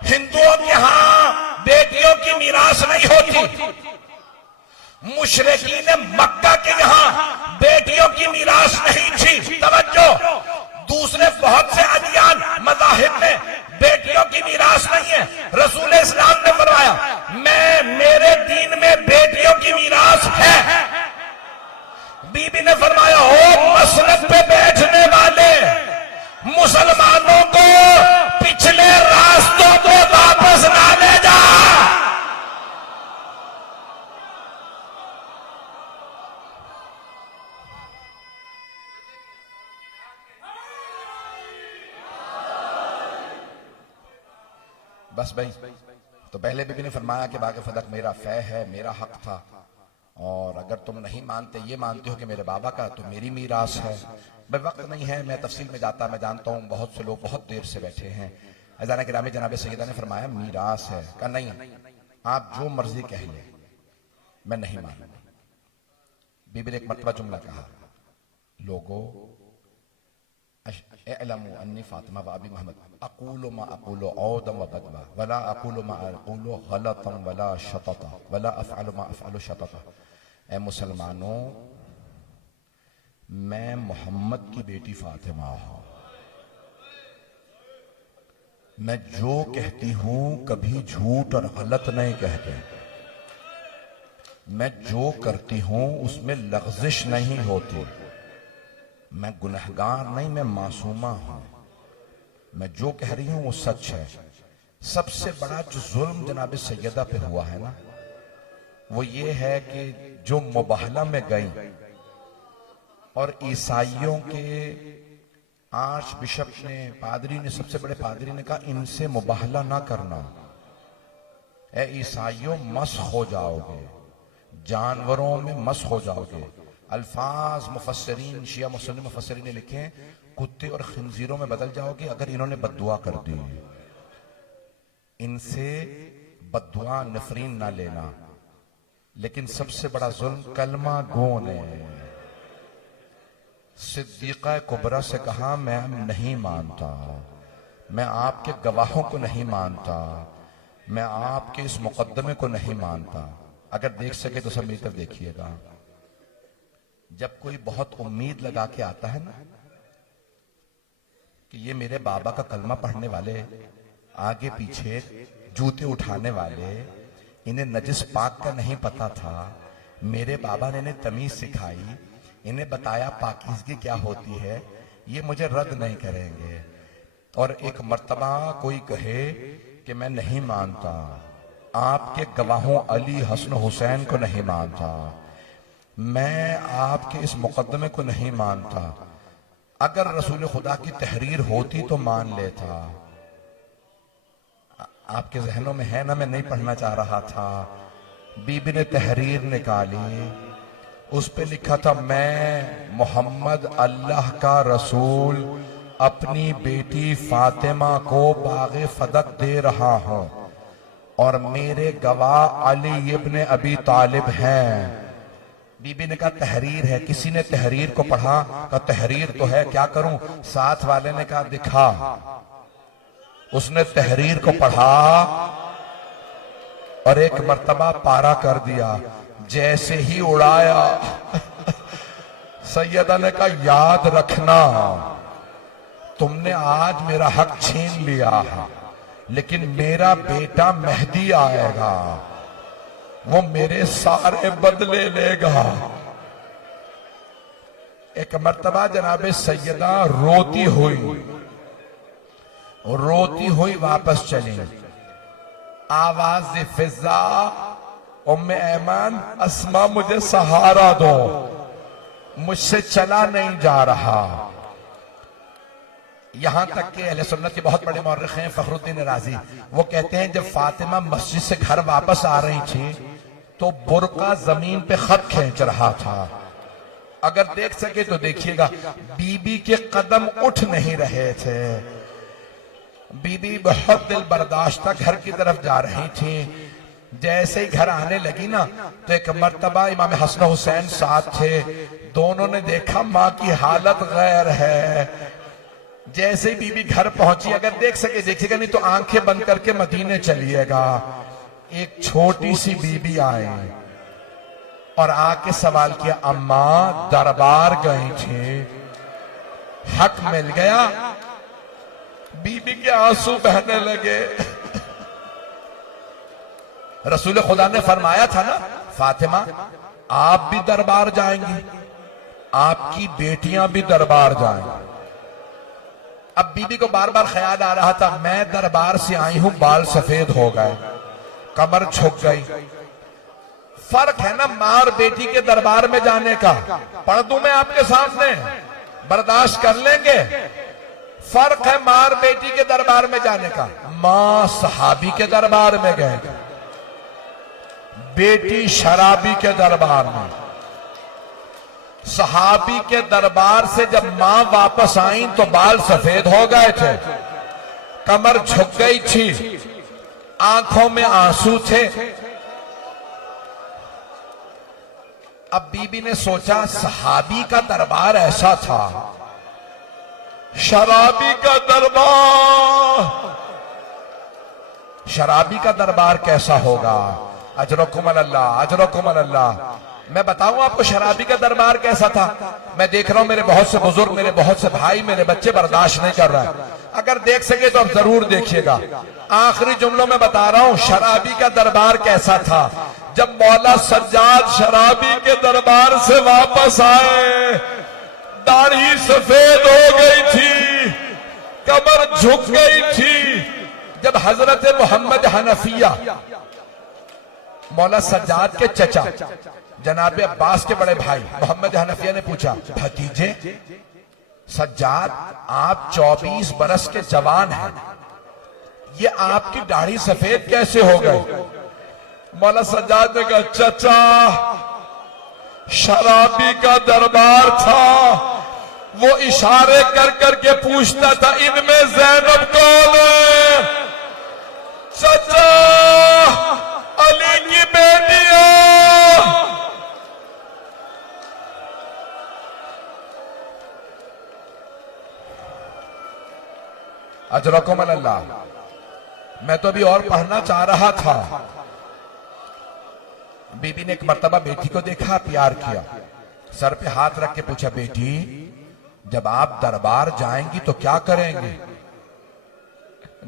हिंदुओं के यहां बेटियों की मीरास नहीं होती, मुशरिकीन मक्का के यहां बेटियों की मीरास नहीं थी। तवज्जो, दूसरे बहुत से अदियान मज़ाहिब में बेटियों की मीरास नहीं है। रसूल इस्लाम ने फरमाया मेरे दीन में बेटियों की मीरास है। बीबी ने फरमाया हो मसनद पे बैठने वाले मुसलमानों को पिछले रास्तों को वापस ना ले जा। बस भाई, तो पहले बीबी ने फरमाया कि बाग़ फदक मेरा फै है, मेरा हक था, और अगर तुम नहीं मानते, ये मानते हो कि मेरे बाबा का, तो मेरी मीरास है। भाई वक्त नहीं है मैं तफसील में जाता, मैं जानता हूँ बहुत से लोग बहुत देर से बैठे हैं। अज़ान गिरामी जनाब सैयदा ने फरमाया मीरास है। कहा नहीं, आप जो मर्जी कह लें मैं नहीं मानूंगा। बीबी ने एक मरतबा जुमला कहा, लोगो एअलमू अन्नी फातिमा व अबी मोहम्मद अक़ूलु मा अक़ूलु औदम व बदवा वला अक़ूलु मा अक़ूलु गलतम वला शतता वला अफ़अलु मा अफ़अलु शतता। ए मुसलमानों, मैं मोहम्मद की बेटी फातिमा हूं, मैं जो कहती हूं कभी झूठ और गलत नहीं कहते, मैं जो करती हूं उसमें लग़ज़िश नहीं होती, मैं गुनहगार नहीं, मैं मासूमा हूं, मैं जो कह रही हूं वो सच है। सबसे बड़ा जो जुल्म जनाब सैयदा पे हुआ है ना, वो ये है कि जो मुबाहला में गई और ईसाइयों के आर्च बिशप ने, पादरी ने, सबसे बड़े पादरी ने कहा इनसे मुबाहला ना करना, ए ईसाइयों मस्ख हो जाओगे, जानवरों में मस्ख हो जाओगे। अल्फाज मुफस्सरीन, शिया मुस्लिम मुफस्सरीन ने लिखे कुत्ते और खिंजीरों में बदल जाओगे अगर इन्होंने बद्दुआ कर दी। इनसे बद्दुआ नफरीन ना लेना। लेकिन सबसे बड़ा जुल्म कलमा गो ने सिद्दीक़ा कुबरा से कहा मैं नहीं मानता, मैं आपके गवाहों को नहीं मानता, मैं आपके इस मुकद्दमे को नहीं मानता। अगर देख सके तो सब मेरी तरफ देखिएगा। जब कोई बहुत उम्मीद लगा के आता है ना कि ये मेरे बाबा का कलमा पढ़ने वाले, आगे पीछे जूते उठाने वाले, इन्हें नजिस पाक का नहीं पता था, मेरे बाबा ने इन्हें तमीज सिखाई, इन्हें बताया पाकीज़गी क्या होती है, ये मुझे रद्द नहीं करेंगे। और एक मर्तबा कोई कहे कि मैं नहीं मानता, आपके गवाहों अली, हसन, हुसैन को नहीं मानता, मैं आपके इस मुकद्दमे को नहीं मानता, अगर रसूल खुदा की तहरीर होती तो मान लेता। आपके जहनों में है ना, मैं नहीं पढ़ना चाह रहा था। बीबी ने तहरीर निकाली, उस पे लिखा था, मैं मोहम्मद अल्लाह का रसूल अपनी बेटी फातिमा को बाग़े फदक दे रहा हूं और मेरे गवाह अली इब्न अबी तालिब हैं। बीबी ने कहा तहरीर है। किसी ने तहरीर को पढ़ा, कहा तहरीर तो है, क्या करूं? साथ वाले ने कहा दिखा। उसने तहरीर को पढ़ा और एक मर्तबा पारा कर दिया। जैसे ही उड़ाया सैयदा ने कहा याद रखना, तुमने आज मेरा हक छीन लिया है, लेकिन मेरा बेटा मेहदी आएगा, वो मेरे सारे बदले लेगा। एक मर्तबा जनाबे सैयदा रोती हुई वापस चली। आवाज फिजा, उम्मे ऐमान, अस्मा मुझे सहारा दो, मुझसे चला नहीं जा रहा। यहां तक कि अहले सुन्नत के बहुत बड़े मौर्रिख हैं फखरुद्दीन राजी, वो कहते हैं जब फातिमा मस्जिद से घर वापस आ रही थी तो बुर्का जमीन पे खत खींच रहा था। अगर देख सके तो देखिएगा, बीबी के कदम उठ नहीं रहे थे। बीबी बहुत दिल बर्दाश्त घर की तरफ जा रही थी। जैसे ही घर आने लगी ना, तो एक मर्तबा इमाम हसन हुसैन साथ थे। दोनों ने देखा माँ की हालत गैर है। जैसे ही बीबी घर पहुंची, अगर देख सके देखिएगा, नहीं तो आंखें बंद करके मदीने चलिएगा। एक छोटी सी बीबी आई और आके सवाल किया, अम्मा दरबार गई थी, हक मिल गया? बीबी के आंसू बहने लगे। रसूल खुदा ने फरमाया था ना, फातिमा आप भी दरबार जाएंगी, आपकी बेटियां भी दरबार जाएंगी। अब बीबी को बार बार ख्याल आ रहा था, मैं दरबार से आई हूं, बाल सफेद हो गए, कमर झुक गई। फर्क है ना मां और बेटी के दरबार में जाने का। पढ़ दूं मैं आपके सामने, बर्दाश्त कर लेंगे? फर्क है मां और बेटी के दरबार में जाने का। मां सहाबी के दरबार में गए, बेटी शराबी के दरबार में। सहाबी के दरबार से जब मां वापस आई तो बाल सफेद हो गए थे, कमर झुक गई थी, आंखों में आंसू थे। अब बीबी ने सोचा सहाबी का दरबार ऐसा था, शराबी का दरबार कैसा होगा? अजरकुम अल्लाह, अजरकुम अल्लाह। मैं बताऊं आपको शराबी का दरबार कैसा था? मैं देख रहा हूं मेरे बहुत से बुजुर्ग, मेरे बहुत से भाई, मेरे बच्चे बर्दाश्त नहीं कर रहा है। अगर देख सके तो आप जरूर देखिएगा। आखिरी जुमलों में बता रहा हूं शराबी का दरबार कैसा था। जब मौला सज्जाद शराबी के दरबार से वापस आए, दाढ़ी सफेद हो गई थी, कमर झुक गई थी। जब हजरत मोहम्मद हनफिया, मौला सज्जाद के चचा जनाबे अब्बास के बड़े भाई मोहम्मद हनफिया ने पूछा, भतीजे सज्जाद आप 24 बरस के जवान हैं, ये आपकी दाढ़ी सफेद कैसे हो गई? मौला सज्जाद ने कहा, चचा शराबी का दरबार था, वो इशारे कर करके पूछता था इनमें ज़ैनब कौन है? चचा अली की बेटियां। अजरकुम अल्लाह। मैं तो अभी और पढ़ना चाह रहा था। बीबी ने एक मर्तबा बेटी को देखा, प्यार किया, सर पे हाथ रख के पूछा, बेटी जब आप दरबार जाएंगी तो क्या करेंगे?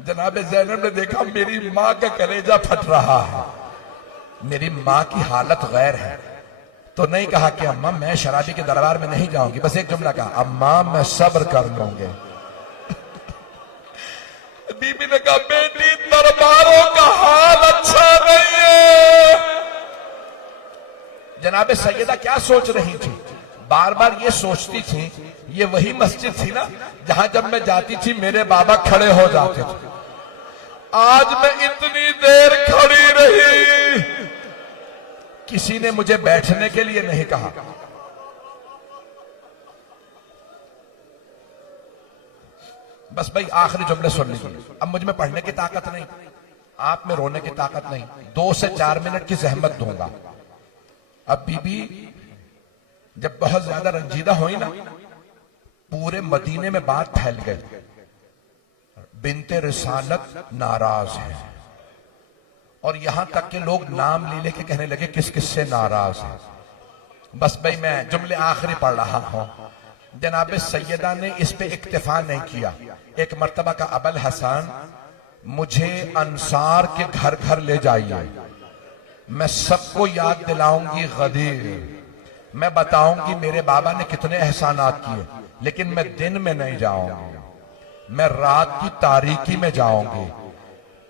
जनाब ज़ैनब ने देखा मेरी माँ का कलेजा फट रहा है, मेरी माँ की हालत गैर है, तो नहीं कहा कि अम्मा मैं शराबी के दरबार में नहीं जाऊंगी, बस एक जुमला कहा, अम्मा मैं सब्र कर लूंगी। बीबी ने कहा, बेटी दरबारों का हाल अच्छा नहीं है। जनाब सैयदा क्या सोच रही थी? बार बार ये सोचती थी, ये वही मस्जिद थी ना जहां जब मैं जाती थी मेरे बाबा खड़े हो जाते थे। आज मैं इतनी देर खड़ी रही, किसी ने मुझे बैठने के लिए नहीं कहा। बस भाई आखिरी जुमले सुन लीजिए। अब मुझ में पढ़ने की ताकत नहीं, आप में रोने की ताकत नहीं, 2 से 4 मिनट की जहमत दूंगा। अब बीबी जब बहुत ज्यादा रंजीदा हुई ना, पूरे मदीने में बात फैल गई, बिन्ते रिसालत नाराज है। और यहां तक के लोग नाम ले लेके कहने लगे किस किस से नाराज है। बस भाई मैं जुमले आखिरी पढ़ रहा हूं। जनाब सैयदा ने इस पे इक्तिफा नहीं किया। एक मर्तबा का अबल हसन, मुझे अंसार के घर घर ले जाइए, मैं सबको याद दिलाऊंगी गदीर, मैं बताऊंगी मेरे बाबा ने कितने एहसानात किए, लेकिन मैं दिन में नहीं जाऊंगी, मैं रात की तारीकी में जाऊंगी।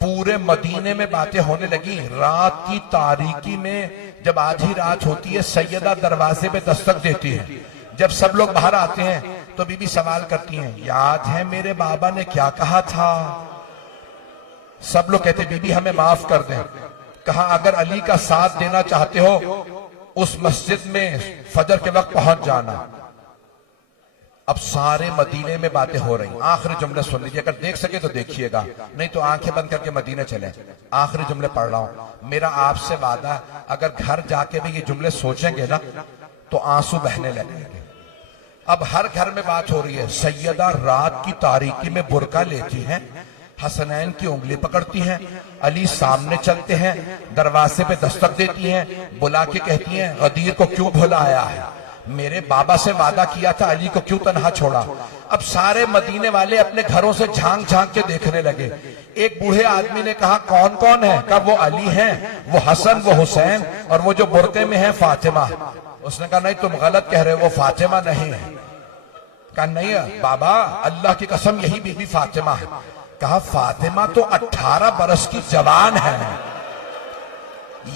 पूरे मदीने में बातें होने लगी। रात की तारीकी में जब आधी रात होती है, सैयदा दरवाजे पे दस्तक देती है। जब सब लोग बाहर आते हैं तो बीबी सवाल करती हैं, याद है मेरे बाबा ने क्या कहा था? सब लोग कहते बीबी हमें माफ कर दें। कहा अगर अली का साथ देना चाहते हो उस मस्जिद में फजर के वक्त पहुंच जाना। अब सारे मदीने में बातें हो रही। आखिरी जुमले सुन लीजिए, अगर देख सके तो देखिएगा, नहीं तो आंखें बंद करके मदीने चले। आखिरी जुमले पढ़ रहा हूं। मेरा आपसे वादा, अगर घर जाके भी ये जुमले सोचेंगे ना तो आंसू बहने लगेंगे। अब हर घर में बात हो रही है। सैयदा रात की तारीकी में बुरका लेती हैं, हसनैन की उंगली पकड़ती हैं, अली सामने चलते हैं, दरवाजे पे दस्तक देती हैं, बुला के कहती हैं गदीर को क्यों भुलाया है? मेरे बाबा से वादा किया था, अली को क्यों तन्हा छोड़ा? अब सारे मदीने वाले अपने घरों से झांक झांक के देखने लगे। एक बूढ़े आदमी ने कहा कौन कौन है? कहा वो अली हैं, वो हसन, वो हुसैन, और वो जो बुरके में है फातिमा। उसने कहा नहीं तुम गलत कह रहे हो, वो फातिमा नहीं है। कहा नहीं बाबा, अल्लाह की कसम यही बीबी फातिमा है। कहा फातिमा तो 18 बरस की जवान है,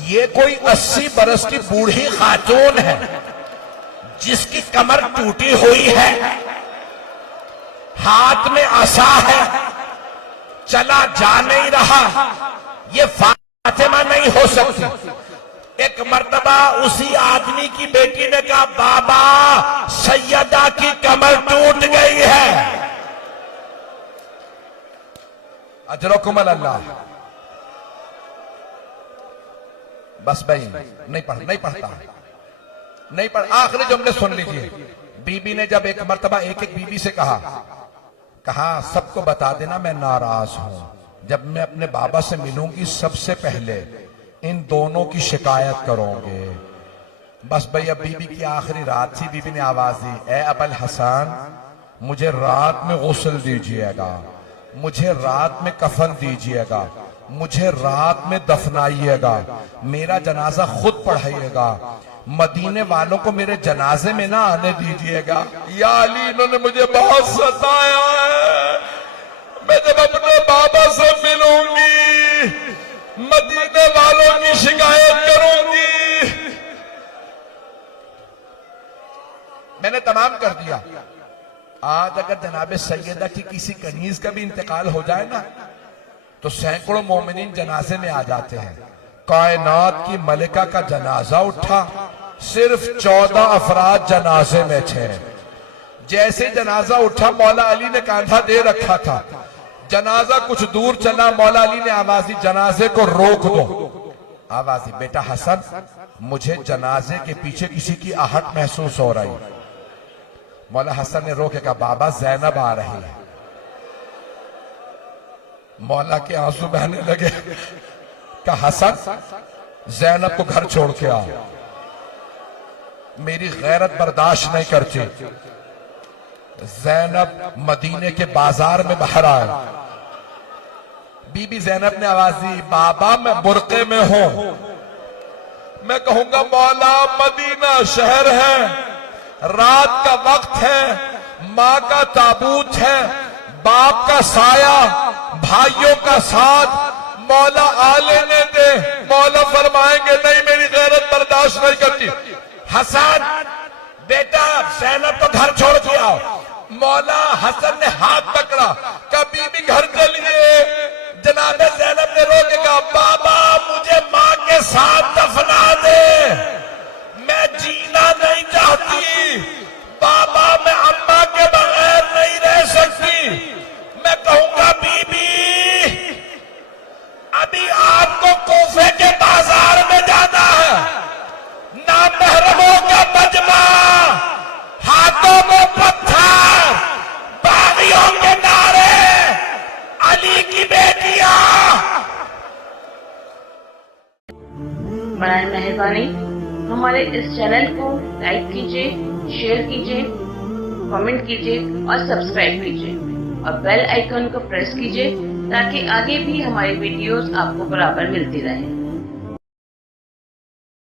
ये कोई 80 बरस की बूढ़ी खातून है जिसकी कमर टूटी हुई है, हाथ में असा है, चला जा नहीं रहा, ये फातिमा नहीं हो सकती। एक मर्तबा उसी आदमी की बेटी ने कहा बाबा सैयदा की कमर टूट गई है। अजरकुम अल्लाह। बस भाई नहीं पढ़ता नहीं पढ़। आखिरी जुमले सुन लीजिए। बीबी ने जब एक मर्तबा एक एक बीबी से कहा सबको बता देना मैं नाराज हूं, जब मैं अपने बाबा से मिलूंगी सबसे पहले इन दोनों की शिकायत करोगे। बस भाई अब बीबी की आखिरी रात थी। बीबी ने आवाज दी, ए अबल हसन मुझे रात में गुस्ल दीजिएगा, मुझे रात में कफन दीजिएगा, मुझे रात में दफनाइएगा, मेरा जनाजा खुद पढ़ाइएगा, मदीने वालों को मेरे जनाजे में ना आने दीजिएगा। या अली इन्होंने मुझे बहुत सताया है, मैं जब अपने बाबा से मिलूंगी मदीने वालों की शिकायत करूंगी। मैंने तमाम कर दिया। आज अगर जनाबे सैयदा की किसी कनीज का भी इंतकाल हो जाए ना तो सैकड़ों मोमिनीन जनाजे में आ जाते हैं। कायनात की मलिका का जनाजा उठा, सिर्फ 14 अफराद जनाजे में थे। जैसे जनाजा उठा मौला अली ने कांधा दे रखा था, जनाजा कुछ दूर चला, मौला अली ने आवाज दी जनाजे को रोक दो। आवाज दी बेटा हसन मुझे जनाजे के पीछे किसी की आहट महसूस हो रही। मौला हसन ने रोके कहा बाबा जैनब आ रही है। मौला के आंसू बहने लगे। कहा हसन जैनब को घर छोड़ के आओ, मेरी गैरत बर्दाश्त नहीं करती। जैनब मदीने के बाजार में बाहर आए। बीबी जैनब ने आवाज दी बाबा मैं बुरके में हूं। मैं कहूंगा मौला मदीना शहर है, रात का वक्त है, माँ का ताबूत है, बाप का साया, भाइयों का साथ, मौला आ लेने दे। मौला फरमाएंगे नहीं मेरी गैरत बर्दाश्त नहीं करती। हसन बेटा ज़ैनब तो घर छोड़ के आओ। मौला हसन ने हाथ पकड़ा, कभी भी घर चलिए। जनाब ज़ैनब ने रोक के कहा, बाबा मुझे माँ के साथ दफना दे, मैं जीना नहीं चाहती। बाबा मैं अम्मा के बगैर नहीं रह सकती। मैं कहूंगा बीबी अभी आपको कोफे के बाजार में जाना है, ना महरमों का मजमा, हाथों में पत्थर, बागियों के नारे, अली की बेटियां। बराए मेहरबानी हमारे इस चैनल को लाइक कीजिए, शेयर कीजिए, कमेंट कीजिए और सब्सक्राइब कीजिए और बेल आइकन को प्रेस कीजिए ताकि आगे भी हमारी वीडियोस आपको बराबर मिलती रहे।